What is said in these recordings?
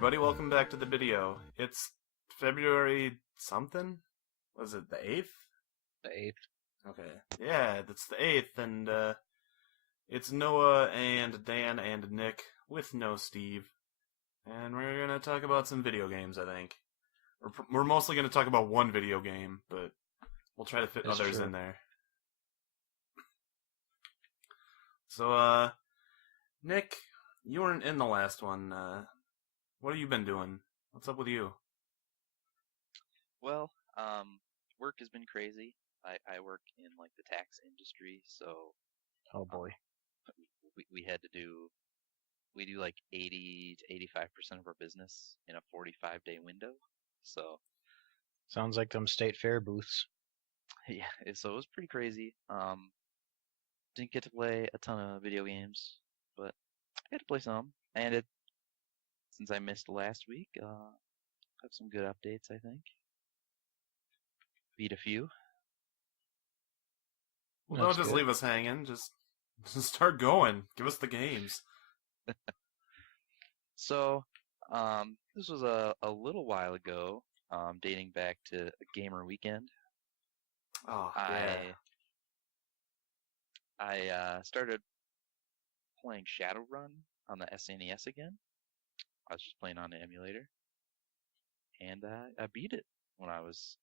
everybody, welcome back to the Bideo. It's February something? Was it the 8th? The 8th. Okay. Yeah, that's the 8th, and it's Noah and Dan and Nick with no Steve. And we're gonna talk about some video games, I think. We're mostly gonna talk about one video game, but we'll try to fit That's others true. in there. So, Nick, you weren't in the last one. What have you been doing? What's up with you? Well, work has been crazy. I work in like the tax industry, so Oh boy. we had to do like 80 to 85% of our business in a 45-day window. So Sounds like them state fair booths. yeah, so it was pretty crazy. Didn't get to play a ton of video games, but I had to play some. And since I missed last week, have some good updates, I think. Beat a few. Well, That's don't just good. leave us hanging. Just start going. Give us the games. So, this was a little while ago, dating back to a gamer weekend. Oh, yeah. I started playing Shadowrun on the SNES again. I was just playing on the emulator, and I beat it when I was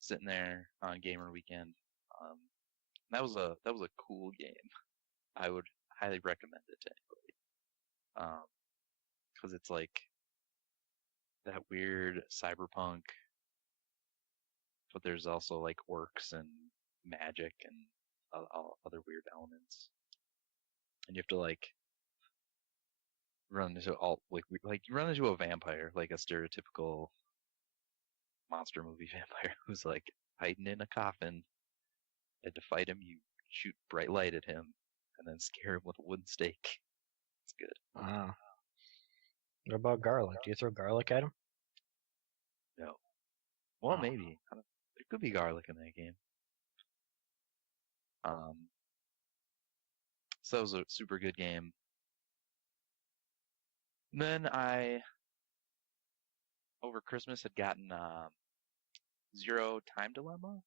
sitting there on gamer weekend. That was a cool game. I would highly recommend it to anybody. Because it's like that weird cyberpunk, but there's also like orcs and magic and other weird elements, and you have to like run into you run into a vampire, like a stereotypical monster movie vampire who's like hiding in a coffin. And to fight him, you shoot bright light at him and then scare him with a wooden stake. It's good. Wow. What about garlic? Do you throw garlic at them? No, well, Oh. maybe there could be garlic in that game. So that was a super good game. And then I, over Christmas, had gotten Zero Time Dilemma,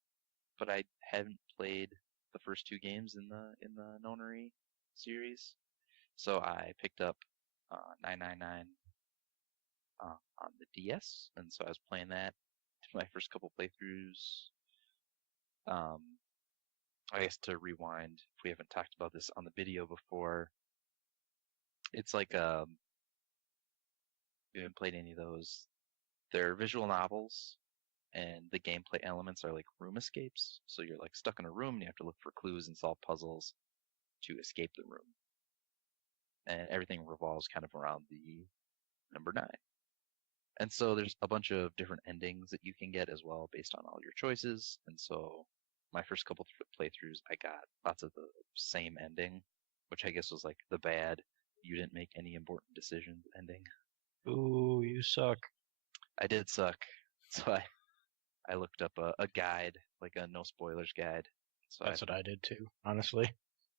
but I hadn't played the first two games in the Nonary series, so I picked up 999 on the DS, and so I was playing that. My first couple playthroughs. I guess to rewind, if we haven't talked about this on the video before, it's like if you haven't played any of those, they're visual novels, and the gameplay elements are like room escapes. So you're like stuck in a room and you have to look for clues and solve puzzles to escape the room. And everything revolves kind of around the number 9. And so there's a bunch of different endings that you can get as well based on all your choices. And so my first couple playthroughs, I got lots of the same ending, which I guess was like the bad, you didn't make any important decisions ending. Ooh, you suck. I did suck. So I looked up a guide, like a no spoilers guide. So That's what I did too, honestly.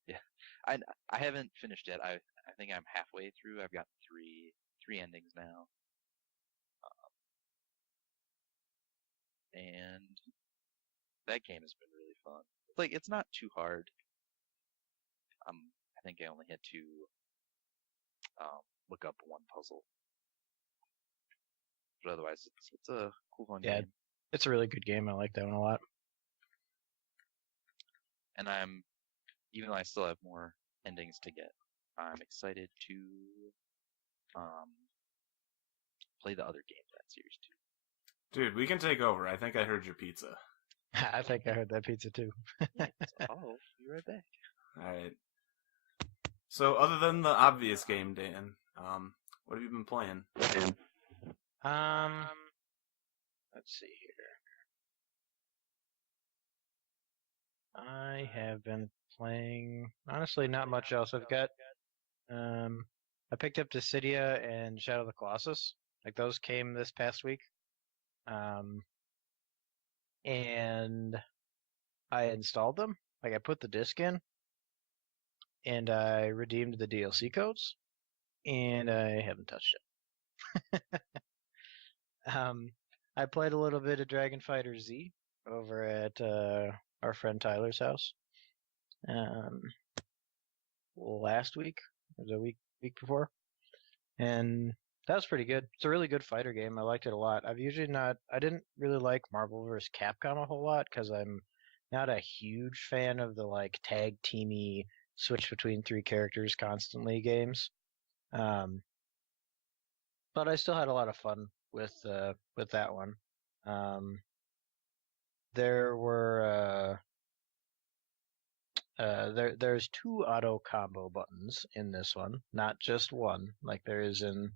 Yeah, I haven't finished yet. I think I'm halfway through. I've got three endings now, and that game has been really fun. Like it's not too hard. I think I only had to look up one puzzle, but otherwise it's a cool fun Yeah, game. it's a really good game. I like that one a lot. And even though I still have more endings to get, I'm excited to play the other games in that series too. Dude, we can take over. I think I heard your pizza. I think I heard that pizza too. So I'll be right back. Alright. So, other than the obvious game, Dan, what have you been playing? Let's see here. I have been playing, honestly, not much else. I picked up Dissidia and Shadow of the Colossus. Like those came this past week. And I installed them. Like I put the disc in and I redeemed the DLC codes and I haven't touched it. I played a little bit of Dragon Fighter Z over at our friend Tyler's house last week, or the week before, and that was pretty good. It's a really good fighter game. I liked it a lot. I didn't really like Marvel vs. Capcom a whole lot because I'm not a huge fan of the like tag teamy switch between three characters constantly games. But I still had a lot of fun with that one. There were there's two auto combo buttons in this one, not just one, like there is in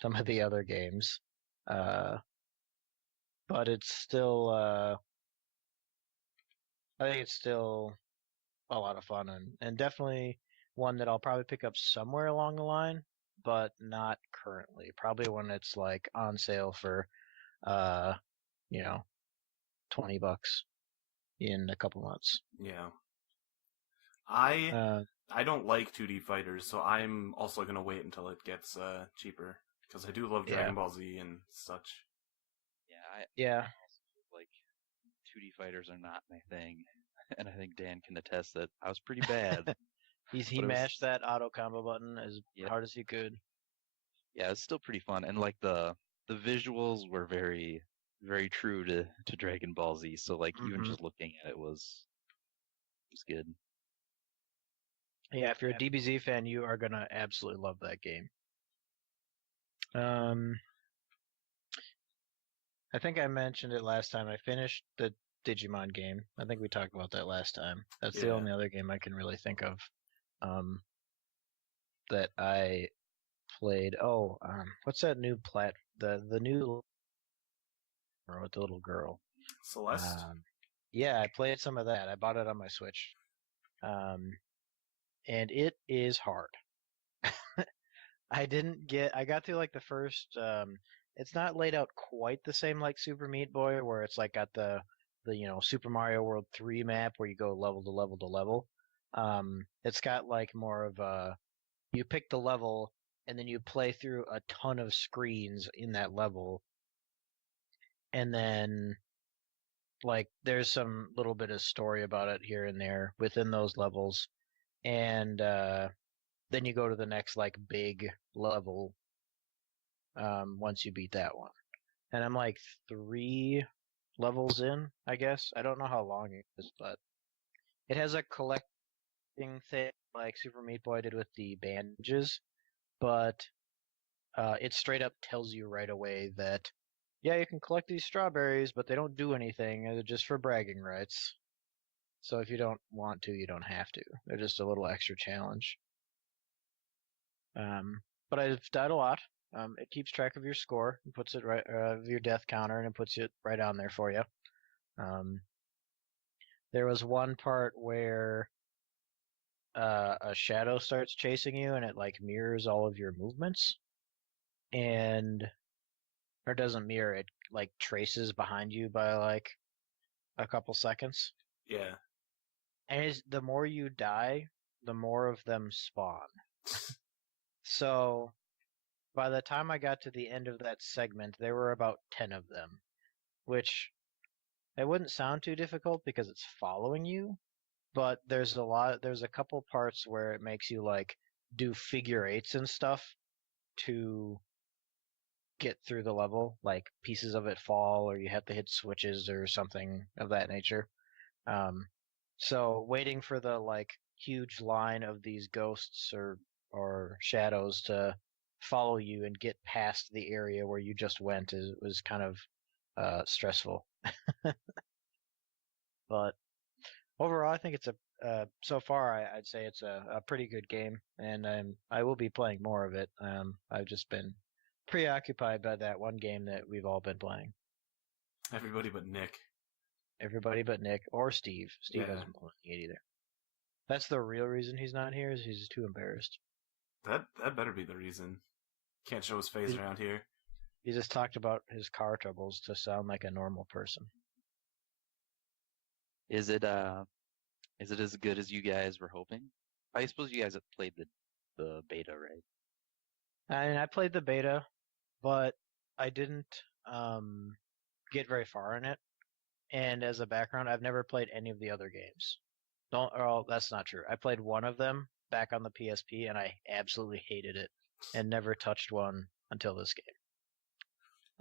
some of the other games. But it's still I think it's still a lot of fun and definitely one that I'll probably pick up somewhere along the line, but not currently. Probably when it's like on sale for you know, $20 in a couple months. Yeah. I don't like 2D fighters, so I'm also gonna wait until it gets cheaper because I do love Dragon Ball Z and such. Yeah, like 2D fighters are not my thing, and I think Dan can attest that I was pretty bad. He mashed that auto combo button as hard as he could. Yeah, it's still pretty fun, and like the visuals were very very true to Dragon Ball Z. So like even just looking at it was good. Yeah, if you're a DBZ fan, you are gonna absolutely love that game. I think I mentioned it last time. I finished the Digimon game. I think we talked about that last time. That's the only other game I can really think of that I played. Oh, what's that new the new with the little girl? Celeste? Yeah, I played some of that. I bought it on my Switch. And it is hard. I got through like the first it's not laid out quite the same like Super Meat Boy where it's like got the Super Mario World 3 map where you go level to level to level. It's got like more of a you pick the level and then you play through a ton of screens in that level. And then like there's some little bit of story about it here and there within those levels. And then you go to the next like big level once you beat that one. And I'm like 3 levels in, I guess. I don't know how long it is, but it has a collecting thing like Super Meat Boy did with the bandages, but it straight up tells you right away that, yeah, you can collect these strawberries, but they don't do anything. They're just for bragging rights. So if you don't want to, you don't have to. They're just a little extra challenge. But I've died a lot. It keeps track of your score and puts it right of your death counter, and it puts it right on there for you. There was one part where a shadow starts chasing you, and it like mirrors all of your movements, or doesn't mirror it, like traces behind you by like a couple seconds. Yeah. And the more you die, the more of them spawn. So by the time I got to the end of that segment, there were about 10 of them, which it wouldn't sound too difficult because it's following you, but there's a couple parts where it makes you like do figure eights and stuff to get through the level, like pieces of it fall or you have to hit switches or something of that nature. So waiting for the like huge line of these ghosts or shadows to follow you and get past the area where you just went was kind of stressful. But overall, I think it's so far I'd say it's a pretty good game, and I will be playing more of it. I've just been preoccupied by that one game that we've all been playing. Everybody but Nick. Everybody but Nick or Steve. Steve hasn't playing it either. That's the real reason he's not here, is he's too embarrassed. That better be the reason. Can't show his face around here. He just talked about his car troubles to sound like a normal person. Is it as good as you guys were hoping? I suppose you guys have played the beta, right? I played the beta. but I didn't get very far in it. And as a background, I've never played any of the other games. That's not true. I played one of them back on the PSP, and I absolutely hated it, and never touched one until this game.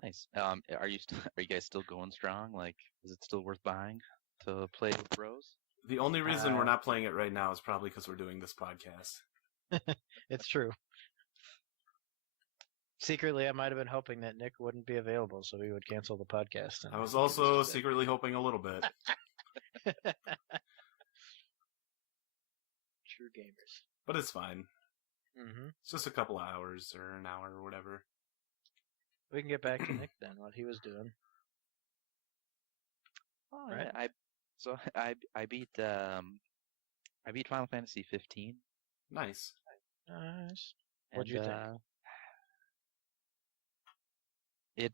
Nice. Are you are you guys still going strong? Like, is it still worth buying to play with bros? The only reason we're not playing it right now is probably because we're doing this podcast. It's true. Secretly, I might have been hoping that Nick wouldn't be available, so we would cancel the podcast. I was also secretly hoping a little bit. True gamers. But it's fine. Mm-hmm. It's just a couple of hours or an hour or whatever. We can get back to Nick then, what he was doing. Oh, right? Yeah, I beat Final Fantasy 15. Nice. Nice. What'd you think?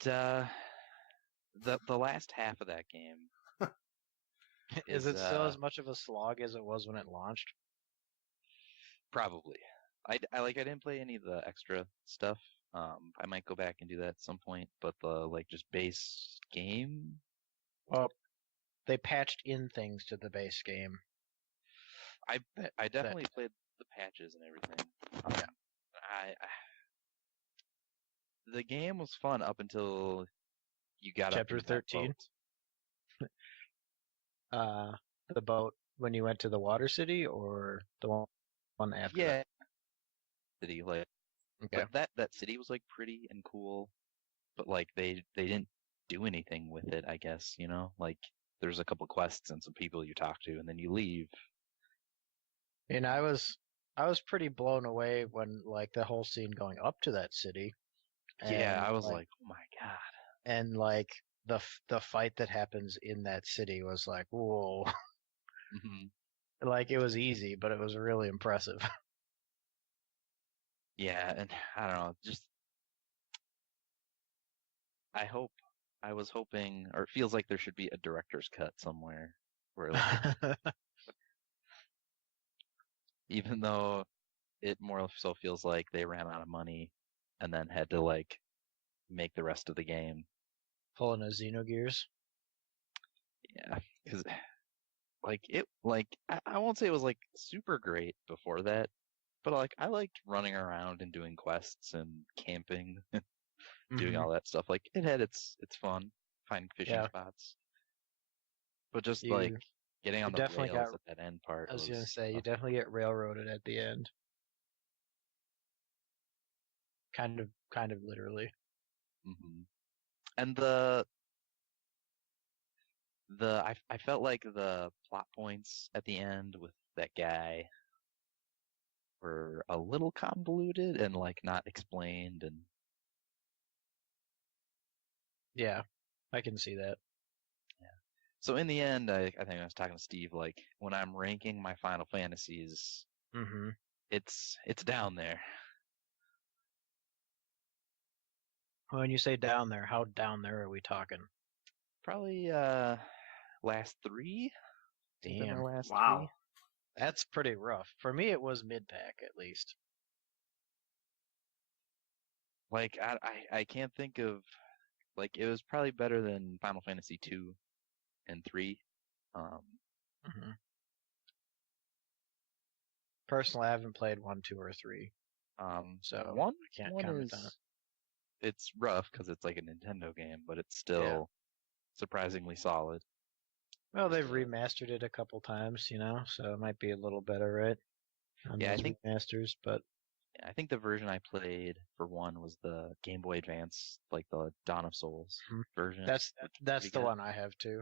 The last half of that game is it still as much of a slog as it was when it launched? Probably. I didn't play any of the extra stuff. I might go back and do that at some point, but the just base game. Well, they patched in things to the base game. I definitely played the patches and everything. Yeah. The game was fun up until you got Chapter up to 13. The boat when you went to the Water City, or the one after yeah. that? City, okay. But that city was pretty and cool, but they didn't do anything with it, I guess, there's a couple quests and some people you talk to and then you leave. And I was pretty blown away when the whole scene going up to that city. Yeah, I was like, oh my god. And the fight that happens in that city was like, whoa. Mm-hmm. It was easy, but it was really impressive. Yeah, and I don't know, just I was hoping, or it feels like there should be a director's cut somewhere where even though it more so feels like they ran out of money and then had to make the rest of the game. Pulling a Xenogears. Yeah, because I won't say it was super great before that, but I liked running around and doing quests and camping, doing all that stuff. It had its fun, finding fishing spots, but just getting on the rails at that end part. I was gonna say you definitely get railroaded at the end. Kind of literally. Mm-hmm. And I felt like the plot points at the end with that guy were a little convoluted and not explained, and yeah, I can see that. Yeah. So in the end, I think I was talking to Steve, when I'm ranking my Final Fantasies, it's down there. When you say down there, how down there are we talking? Probably last 3. Damn. Last wow. 3. That's pretty rough. For me, it was mid-pack at least. I can't think of it was probably better than Final Fantasy 2 and 3. Personally, I haven't played 1, 2, or 3. So one, I can't one comment is, on it. It's rough because it's a Nintendo game, but it's still surprisingly solid. Well, they've remastered it a couple times, so it might be a little better, right? I think remasters, but I think the version I played for 1 was the Game Boy Advance, the Dawn of Souls version. That's the one I have too.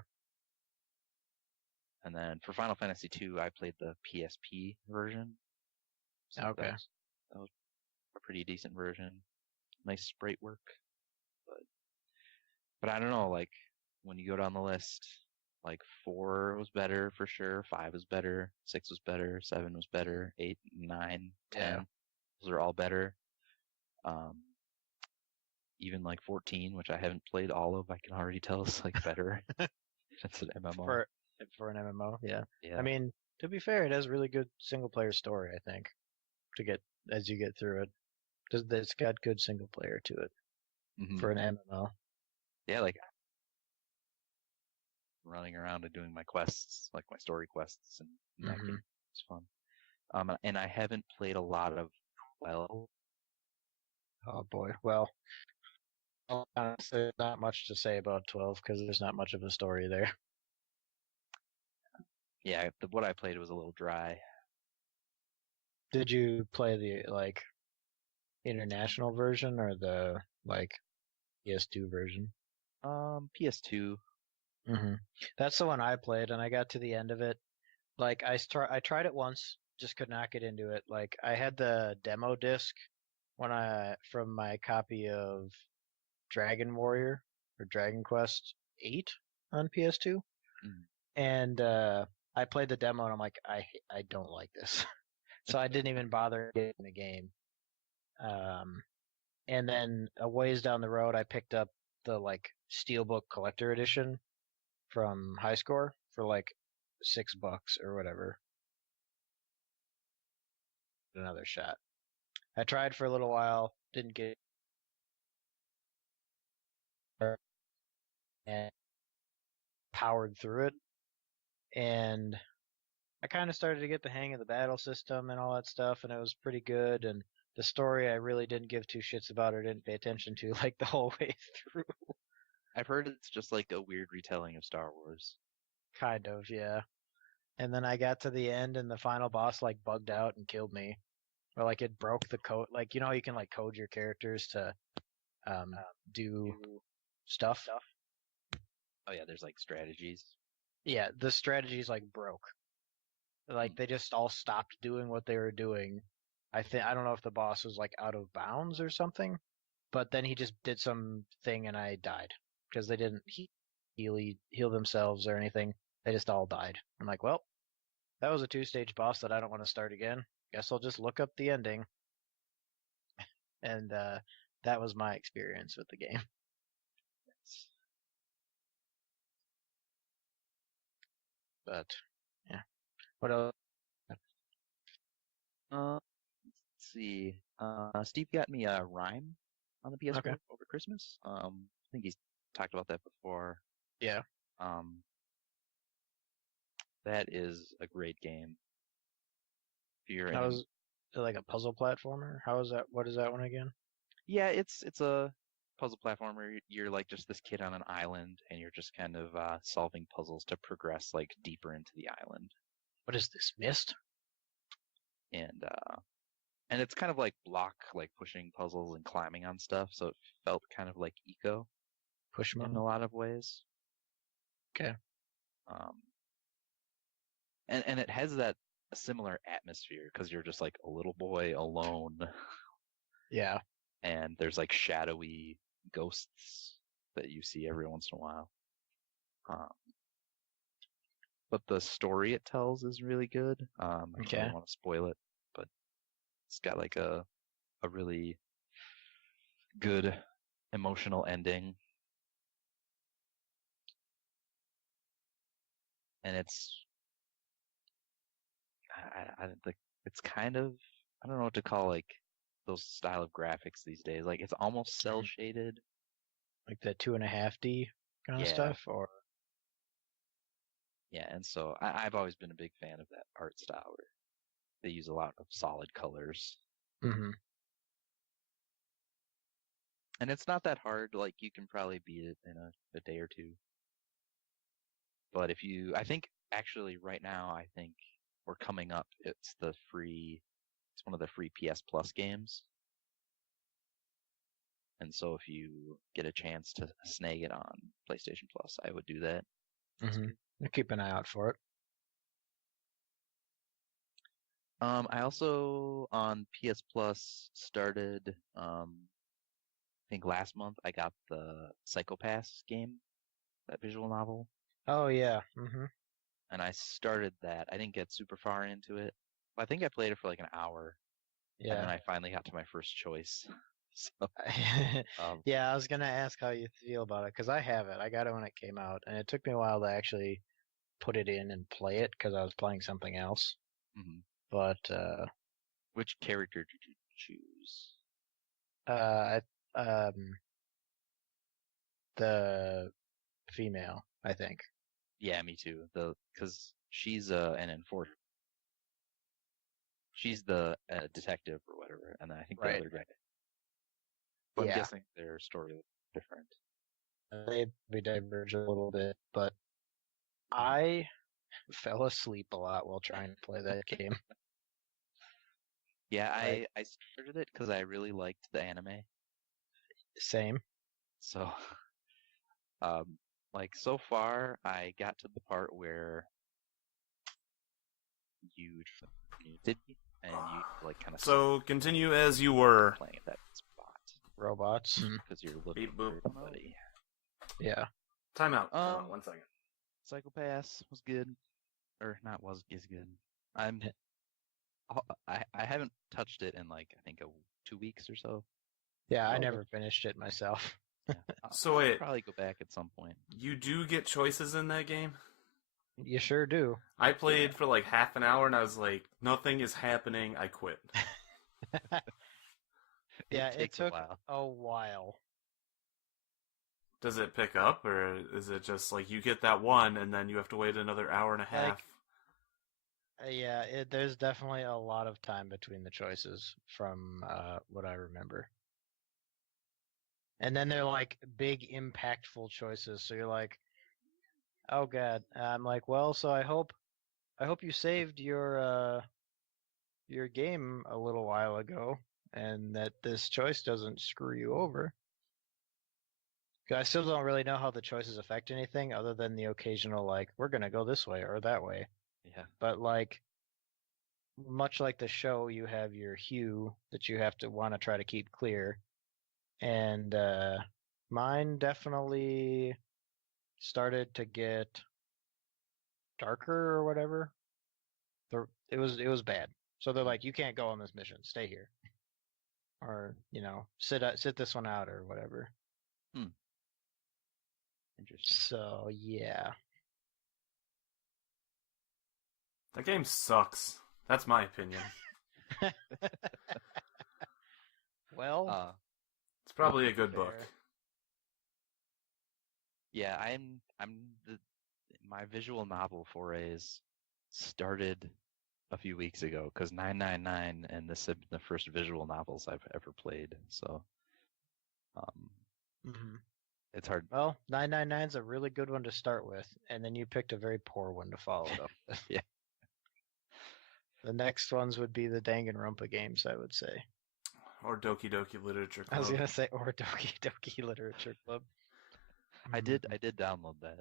And then for Final Fantasy 2, I played the PSP version. So okay. That was a pretty decent version. Nice sprite work. But I don't know, when you go down the list, 4 was better for sure, 5 was better, 6 was better, 7 was better, 8, 9, 10. Those are all better. Even 14, which I haven't played all of, I can already tell is better. That's an MMO. For an MMO, yeah. Yeah. I mean, to be fair, it has really good single player story, I think, as you get through it. It's got good single player to it. for an MMO. Yeah, like running around and doing my quests, like my story quests and that game. It's fun. And I haven't played a lot of 12. Oh boy. Well, honestly, there's not much to say about 12 because there's not much of a story there. Yeah, what I played was a little dry. Did you play the international version or the PS2 version? PS2. That's the one I played, and I got to the end of it. Like I tried it once, just could not get into it. Like I had the demo disc from my copy of Dragon Warrior or Dragon Quest 8 on PS2, and I played the demo, and I'm like, I don't like this, so I didn't even bother getting the game. And then a ways down the road, I picked up the Steelbook Collector Edition from High Score for like $6 or whatever. Another shot. I tried for a little while, didn't get it, and powered through it. And I kind of started to get the hang of the battle system and all that stuff, and it was pretty good. And the story, I really didn't give two shits about or didn't pay attention to like the whole way through. I've heard it's just like a weird retelling of Star Wars. Kind of, yeah. And then I got to the end, and the final boss bugged out and killed me, or it broke the code. You know, you can code your characters to do stuff. Oh yeah, there's strategies. Yeah, the strategies broke. They just all stopped doing what they were doing. I don't know if the boss was out of bounds or something, but then he just did some thing and I died because they didn't heal themselves or anything. They just all died. I'm like, well, that was a 2-stage boss that I don't want to start again. Guess I'll just look up the ending. And that was my experience with the game. But yeah, what else? Let's see. Steve got me a Rhyme on the PS4 over Christmas. I think he's talked about that before. Yeah. That is a great game. If you're How is it like a puzzle platformer? How is that? What is that one again? Yeah, it's a puzzle platformer. You're just this kid on an island, and you're just kind of solving puzzles to progress deeper into the island. What is this, Myst? And it's kind of block pushing puzzles and climbing on stuff, so it felt kind of like Eco Push mode in a lot of ways. Okay. And it has that similar atmosphere because you're just a little boy alone. Yeah. And there's shadowy ghosts that you see every once in a while. But the story it tells is really good. I don't want to spoil it, but it's got a really good emotional ending. And I don't think it's kind of, I don't know what to call those style of graphics these days. It's almost cell shaded. Like the 2.5D kind of stuff, or yeah. And so I've always been a big fan of that art style where they use a lot of solid colors. And it's not that hard. You can probably beat it in a day or two. But I think actually right now, I think we're coming up. It's one of the free PS Plus games. And so if you get a chance to snag it on PlayStation Plus, I would do that. I'll keep an eye out for it. I also on PS Plus started, I think last month I got the Psycho-Pass game, that visual novel. Oh yeah. And I started that. I didn't get super far into it. I think I played it for an hour. Yeah. And then I finally got to my first choice. So, yeah, I was gonna ask how you feel about it because I have it. I got it when it came out, and it took me a while to actually put it in and play it because I was playing something else. But which character did you choose? The female, I think. Yeah, me too. Because she's an enforcer. She's the detective or whatever, and then I think the Right. other guy. But I'm Yeah. guessing their story is different. They diverge a little bit, but I fell asleep a lot while trying to play that game. Yeah, Right. I started it because I really liked the anime. Same. So, like so far, I got to the part where you did and you like kind of So continue as you were. playing at that spot Robots. because you're looking Beep boop. for somebody. Yeah. Time out. 1 second. Psychopaths was good, or not was is good. I haven't touched it in like I think 2 weeks or so. Yeah, I Oh, never finished it myself. Yeah. So I'll wait. probably go back at some point. You do get choices in that game? You sure do. I played for like half an hour and I was like, nothing is happening, I quit. Yeah, it takes took a while. a while. Does it pick up, or is it just like you get that one and then you have to wait another hour and a half? Yeah, there's definitely a lot of time between the choices from what I remember. And then they're like big impactful choices, so you're like, oh god. I'm like, well, so I hope you saved your game a little while ago and that this choice doesn't screw you over. 'Cause I still don't really know how the choices affect anything other than the occasional like, we're gonna go this way or that way. Yeah. But like much like the show, you have your hue that you have to want to try to keep clear. And mine definitely started to get darker or whatever. It was bad. So they're like, you can't go on this mission. Stay here, or sit this one out or whatever. Interesting. So yeah. That game sucks. That's my opinion. Well, It's probably a good fair. book. Yeah, my visual novel forays started a few weeks ago because 999 and this have been the first visual novels I've ever played. So, it's hard. Well, 999 is a really good one to start with, and then you picked a very poor one to follow it up with. Yeah. The next ones would be the Danganronpa games, I would say. Or Doki Doki Literature Club. I was gonna say, or Doki Doki Literature Club. I did download that.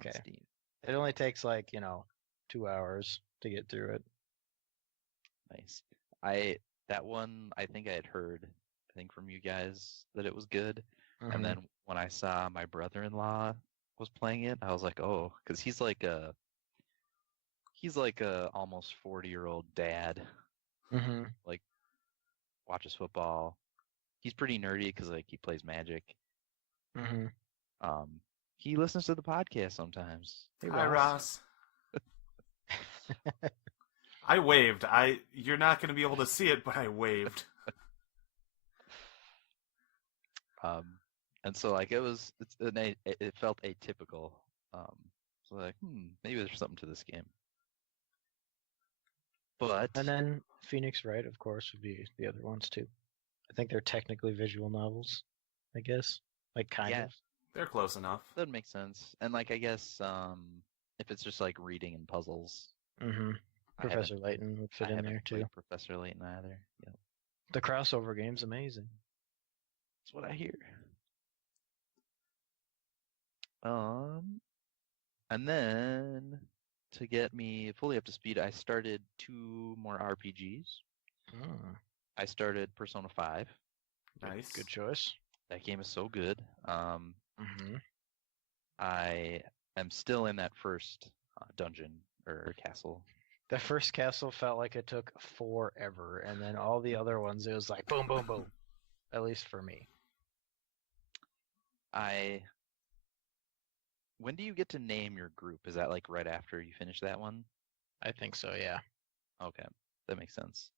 Okay. On Steam. It only takes 2 hours to get through it. Nice. That one I think I had heard from you guys that it was good. And then when I saw my brother-in-law was playing it, I was like, oh, because he's like a almost 40-year-old dad. Like watches football. He's pretty nerdy because he plays Magic. He listens to the podcast sometimes. Hey, Hi, Ross. I waved. You're not going to be able to see it, but I waved. And so it felt atypical. So maybe there's something to this game. But and then Phoenix Wright, of course, would be the other ones too. I think they're technically visual novels, I guess. Kind of. They're close enough. That makes sense. And I guess if it's just reading and puzzles. Professor Layton would fit in there too. Professor Layton either. Yep. The crossover game's amazing. That's what I hear. And then to get me fully up to speed, I started 2 more RPGs. I started Persona 5. Nice. Good choice. That game is so good. I am still in that first dungeon or castle. The first castle felt like it took forever, and then all the other ones, it was like boom, boom, boom. At least for me. When do you get to name your group? Is that right after you finish that one? I think so, yeah. Okay, that makes sense.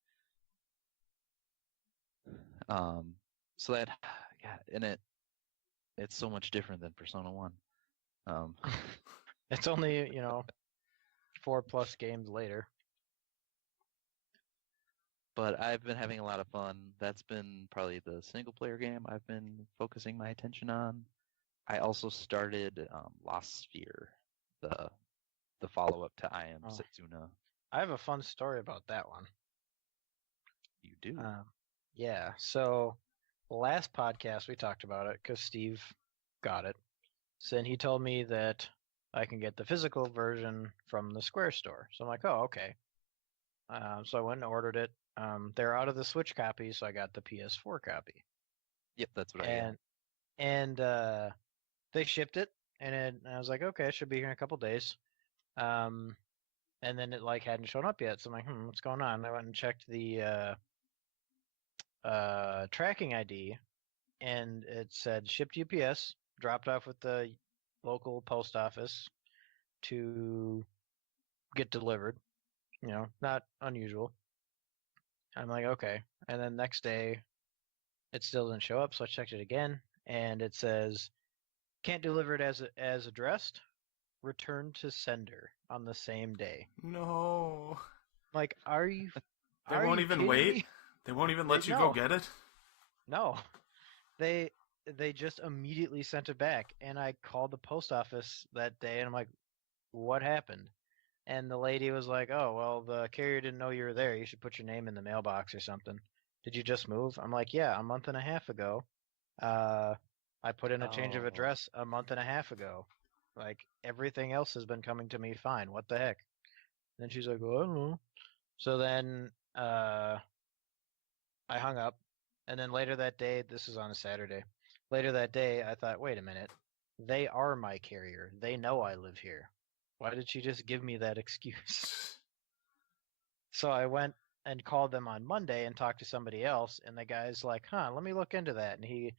So that, and It's so much different than Persona 1. Um, It's only 4+ games later. but I've been having a lot of fun. That's been probably the single player game I've been focusing my attention on. I also started Lost Sphere, the follow up to I Am Oh. Setsuna. I have a fun story about that one. You do. Yeah. So the last podcast we talked about it because Steve got it. So then he told me that I can get the physical version from the Square store. So I'm like, oh, okay. So I went and ordered it. They're out of the Switch copy, so I got the PS4 copy. Yep, that's what I got. And they shipped it, and I was like, okay, it should be here in a couple days. And then it hadn't shown up yet. So I'm like, what's going on? I went and checked the tracking ID, and it said shipped UPS, dropped off with the local post office to get delivered. Not unusual. I'm like, okay. And then next day, it still didn't show up, so I checked it again, and it says can't deliver it as addressed. Return to sender on the same day. No. Like, are you? They Are won't you even kidding wait? me? They won't even let you go get it? No. They just immediately sent it back, and I called the post office that day, and I'm like, what happened? And the lady was like, oh, well, the carrier didn't know you were there. You should put your name in the mailbox or something. Did you just move? I'm like, yeah, a month and a half ago. I put in a change of Oh. address a month and a half ago. Like, everything else has been coming to me fine. What the heck? And then she's like, well, I don't know. So then I hung up. And then later that day, this is on a Saturday. Later that day, I thought, wait a minute. They are my carrier. They know I live here. Why did she just give me that excuse? So I went and called them on Monday and talked to somebody else, and the guy's like, let me look into that. And he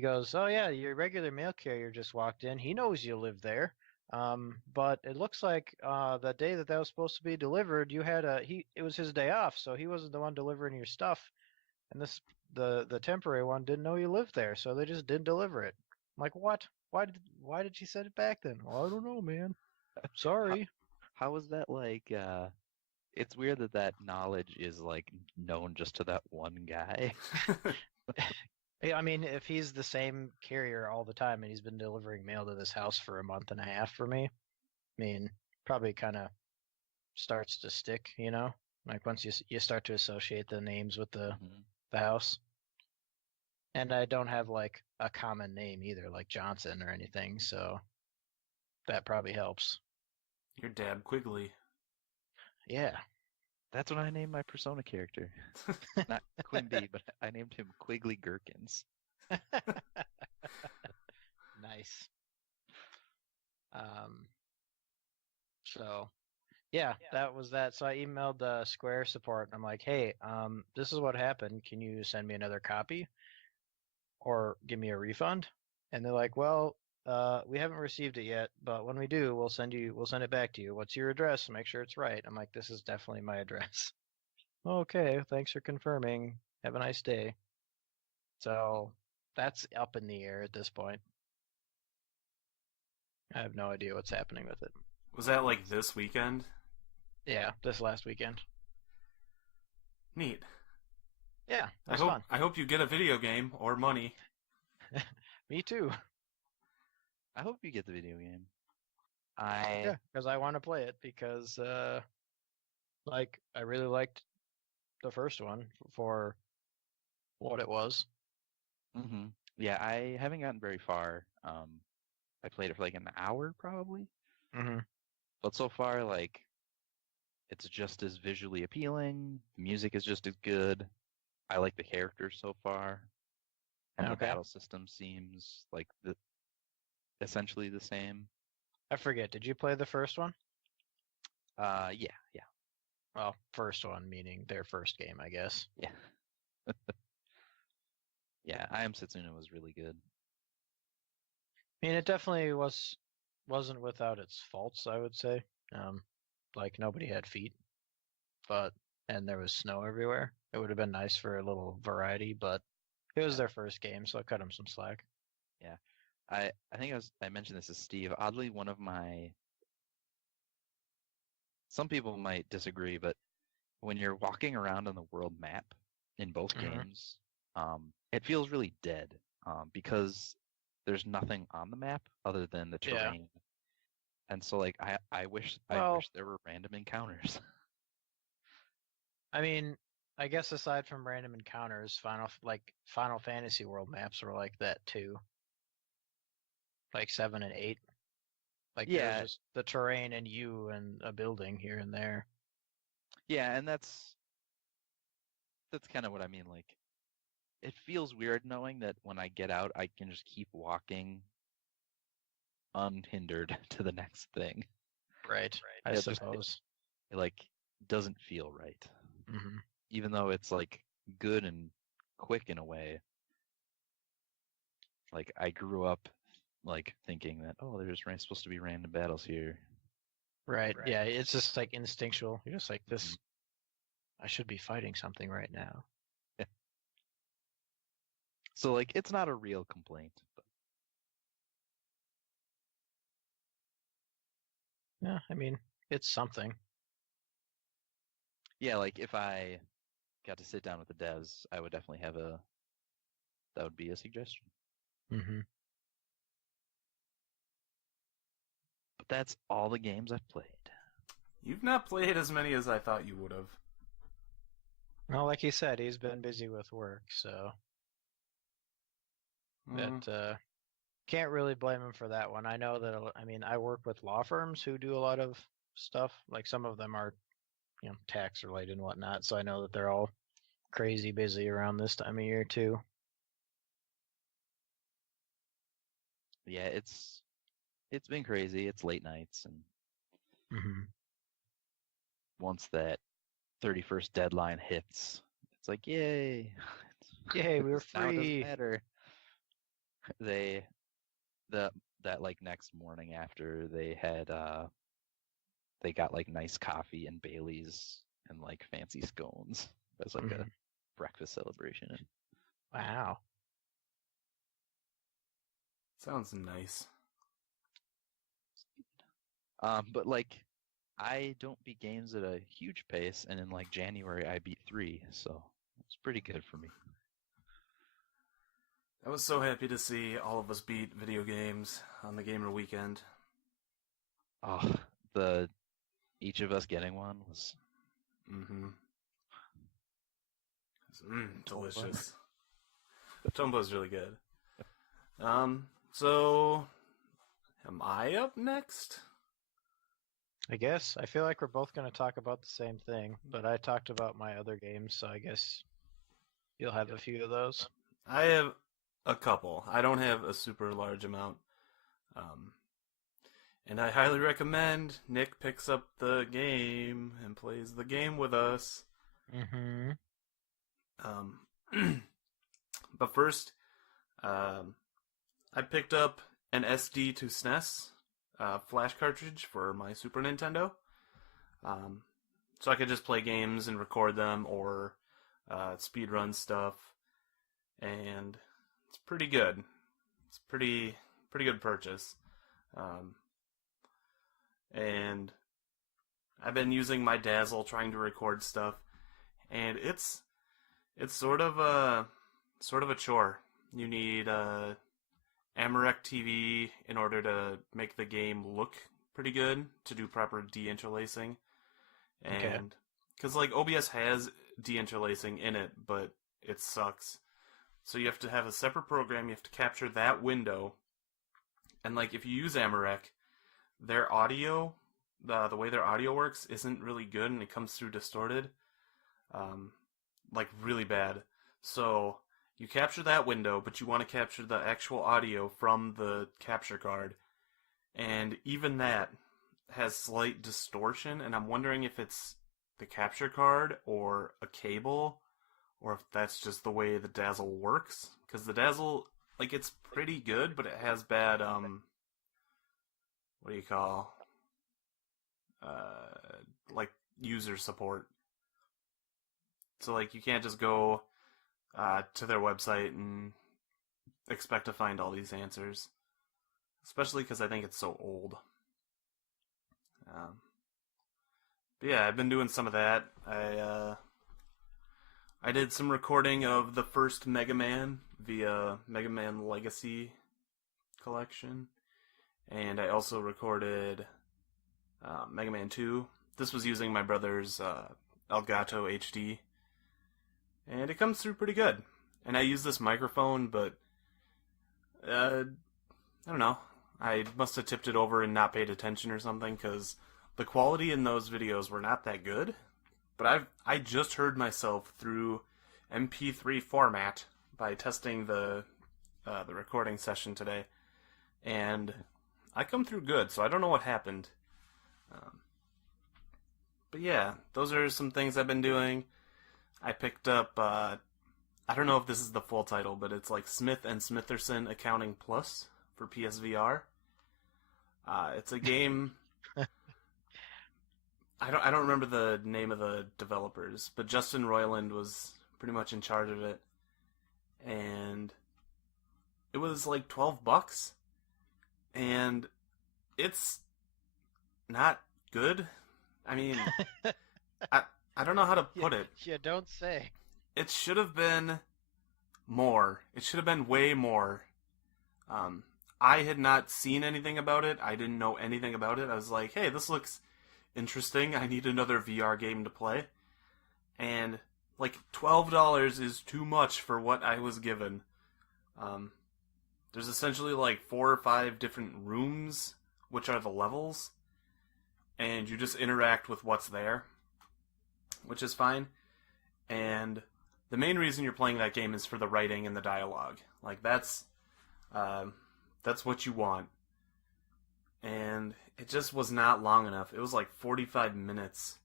goes, oh yeah, your regular mail carrier just walked in. He knows you live there. But it looks like the day that was supposed to be delivered, it was his day off, so he wasn't the one delivering your stuff. And the temporary one didn't know you lived there, so they just didn't deliver it. I'm like, what? Why did she send it back then? Well, I don't know, man. Sorry. How is that like? It's weird that knowledge is known just to that one guy. I mean, if he's the same carrier all the time and he's been delivering mail to this house for a month and a half for me, I mean, probably kind of starts to stick, Like once you start to associate the names with the house. And I don't have a common name either, like Johnson or anything, so that probably helps. Your dad Quigley. Yeah. That's what I named my Persona character. Not Quimby, but I named him Quigley Gherkins. Nice. So yeah, that was that. So I emailed Square support, and I'm like, hey, this is what happened. Can you send me another copy or give me a refund? And they're like, well, we haven't received it yet, but when we do, we'll send it back to you. What's your address? Make sure it's right. I'm like, this is definitely my address. Okay, thanks for confirming. Have a nice day. So that's up in the air at this point. I have no idea what's happening with it. Was that this weekend? Yeah, this last weekend. Neat. Yeah, that's fun. I hope you get a video game or money. Me too. I hope you get the video game. Yeah, because I want to play it because I really liked the first one for what it was. Mm-hmm. Yeah, I haven't gotten very far. I played it for an hour probably. Mm-hmm. But so far, it's just as visually appealing. The music is just as good. I like the characters so far. And the battle system seems essentially the same. I forget. Did you play the first one? Yeah. Well, first one meaning their first game, I guess. Yeah. Yeah, I Am Setsuna was really good. I mean, it definitely wasn't without its faults, I would say. Nobody had feet, and there was snow everywhere. It would have been nice for a little variety, but It was their first game, so I cut them some slack. Yeah. I think I mentioned this to Steve. Oddly, one of my some people might disagree, but when you're walking around on the world map in both games, it feels really dead because there's nothing on the map other than the terrain. And so like I wish there were random encounters. I mean, I guess aside from random encounters, Final Fantasy world maps were like that too. Like 7 and 8. Like there's just the terrain and you and a building here and there. Yeah, and that's kind of what I mean. Like, it feels weird knowing that when I get out, I can just keep walking unhindered to the next thing. Right. I suppose. It like doesn't feel right. Mm-hmm. Even though it's like good and quick in a way. Like I grew up like thinking that there's supposed to be random battles here. Right. Yeah, it's just like instinctual. You're just like this. I should be fighting something right now. Yeah. So like it's not a real complaint. But... Yeah, I mean it's something. Yeah, like if I got to sit down with the devs, I would definitely that would be a suggestion. Mm-hmm. But that's all the games I've played. You've not played as many as I thought you would have. Well, like he said, he's been busy with work, so that can't really blame him for that one. I know that. I mean, I work with law firms who do a lot of stuff. Like some of them are, tax related and whatnot. So I know that they're all crazy busy around this time of year too. Yeah, it's been crazy. It's late nights, and once that 31st deadline hits, it's like yay, yay, we were free. Now it doesn't matter. That like next morning after they had they got like nice coffee and Baileys and like fancy scones as like a breakfast celebration. Wow. Sounds nice. But like I don't beat games at a huge pace, and in like January I beat 3, so it's pretty good for me. I was so happy to see all of us beat video games on the Gamer Weekend. Oh, each of us getting one was delicious. Tombo's really good. So am I up next? I guess. I feel like we're both going to talk about the same thing, but I talked about my other games, so I guess you'll have a few of those. I have a couple. I don't have a super large amount. And I highly recommend Nick picks up the game and plays the game with us. But first, I picked up an SD to SNES flash cartridge for my Super Nintendo. So I could just play games and record them or speedrun stuff. And it's pretty good. It's pretty good purchase. And I've been using my Dazzle trying to record stuff, and it's sort of a chore. You need Amarek TV in order to make the game look pretty good, to do proper deinterlacing. And because like OBS has deinterlacing in it, but it sucks. So you have to have a separate program. You have to capture that window. And like if you use Amarek, their audio, the way their audio works isn't really good, and it comes through distorted, like really bad. So you capture that window, but you want to capture the actual audio from the capture card, and even that has slight distortion, and I'm wondering if it's the capture card or a cable, or if that's just the way the Dazzle works. Because the Dazzle, like, it's pretty good, but it has bad, what do you call, like, user support. So, like, you can't just go to their website and expect to find all these answers. Especially because I think it's so old. But yeah, I've been doing some of that. I did some recording of the first Mega Man via Mega Man Legacy Collection. And I also recorded Mega Man 2. This was using my brother's Elgato HD. And it comes through pretty good. And I use this microphone, but I don't know. I must have tipped it over and not paid attention or something, because the quality in those videos were not that good. But I just heard myself through MP3 format by testing the recording session today, and I come through good. So I don't know what happened. But yeah, those are some things I've been doing. I picked up. I don't know if this is the full title, but it's like Smith and Smitherson Accounting Plus for PSVR. It's a game. I don't remember the name of the developers, but Justin Roiland was pretty much in charge of it, and it was like $12, and it's not good. I mean, I don't know how to put it. Yeah, don't say. It should have been more. It should have been way more. I had not seen anything about it. I didn't know anything about it. I was like, hey, this looks interesting. I need another VR game to play. And like $12 is too much for what I was given. There's essentially like 4 or 5 different rooms, which are the levels, and you just interact with what's there, which is fine. And the main reason you're playing that game is for the writing and the dialogue. Like that's what you want. And it just was not long enough. It was like 45 minutes.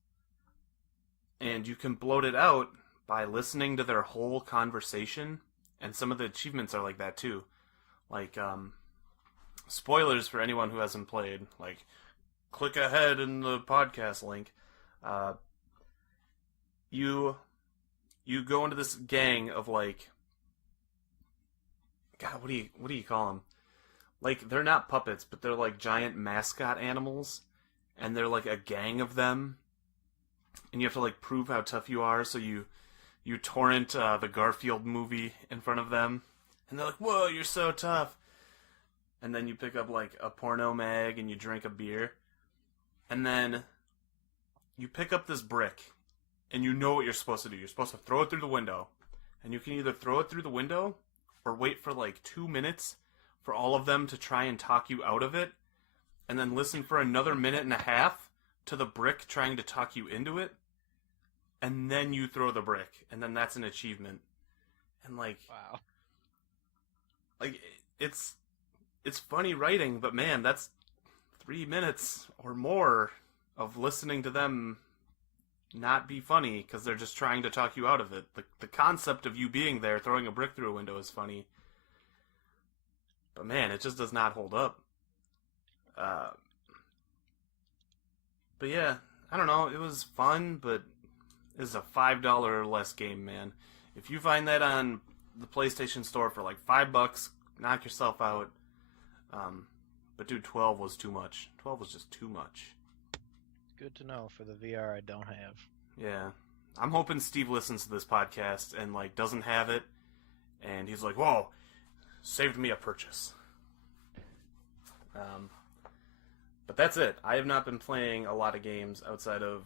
And you can bloat it out by listening to their whole conversation. And some of the achievements are like that too. Like, spoilers for anyone who hasn't played. Like, click ahead in the podcast link. You go into this gang of like, God, what do you call them? Like, they're not puppets, but they're like giant mascot animals, and they're like a gang of them, and you have to like prove how tough you are. So you torrent the Garfield movie in front of them, and they're like, "Whoa, you're so tough!" And then you pick up like a porno mag and you drink a beer, and then you pick up this brick, and you know what you're supposed to do. You're supposed to throw it through the window, and you can either throw it through the window or wait for like 2 minutes for all of them to try and talk you out of it, and then listen for another minute and a half to the brick trying to talk you into it, and then you throw the brick, and then that's an achievement. And like, Wow. Like, it's funny writing, but man, that's 3 minutes or more of listening to them not be funny because they're just trying to talk you out of it. The concept of you being there throwing a brick through a window is funny, but man, it just does not hold up. But yeah, I don't know. It was fun, but it's a $5 or less game, man. If you find that on the PlayStation Store for like $5, knock yourself out. But dude, 12 was too much. 12 was just too much. Good to know for the VR I don't have. Yeah. I'm hoping Steve listens to this podcast and like doesn't have it, and he's like, "Whoa, saved me a purchase." But that's it. I have not been playing a lot of games outside of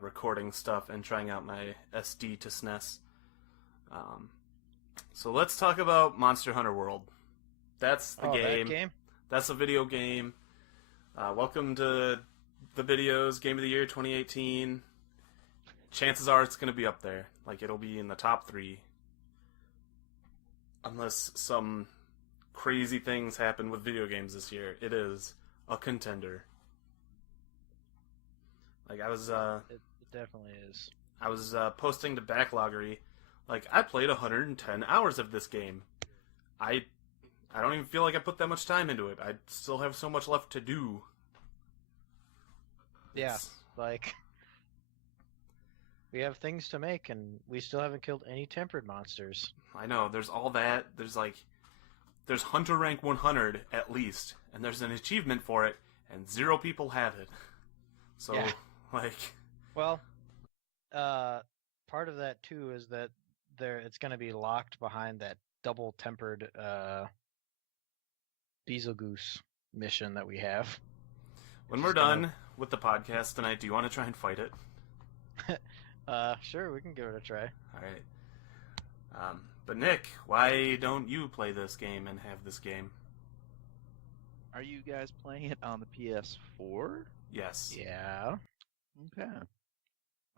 recording stuff and trying out my SD to SNES. So let's talk about Monster Hunter World. That's the game. That game? That's a video game. Welcome to the Bideo's Game of the Year 2018. Chances are it's going to be up there. Like, it'll be in the top 3. Unless some crazy things happen with video games this year. It is a contender. Like, I was, It definitely is. I was posting to Backloggery, like, I played 110 hours of this game. I don't even feel like I put that much time into it. I still have so much left to do. Yeah, It's- like We have things to make, and we still haven't killed any tempered monsters. I know, there's all that. There's Hunter rank 100 at least, and there's an achievement for it, and 0 people have it. So, Yeah. like, Well, part of that too is that it's going to be locked behind that double tempered Beetlejuice mission that we have. when we're done with the podcast tonight, do you want to try and fight it? Sure, we can give it a try. Alright. But Nick, why don't you play this game and have this game? Are you guys playing it on the PS4? Yes. Yeah. Okay.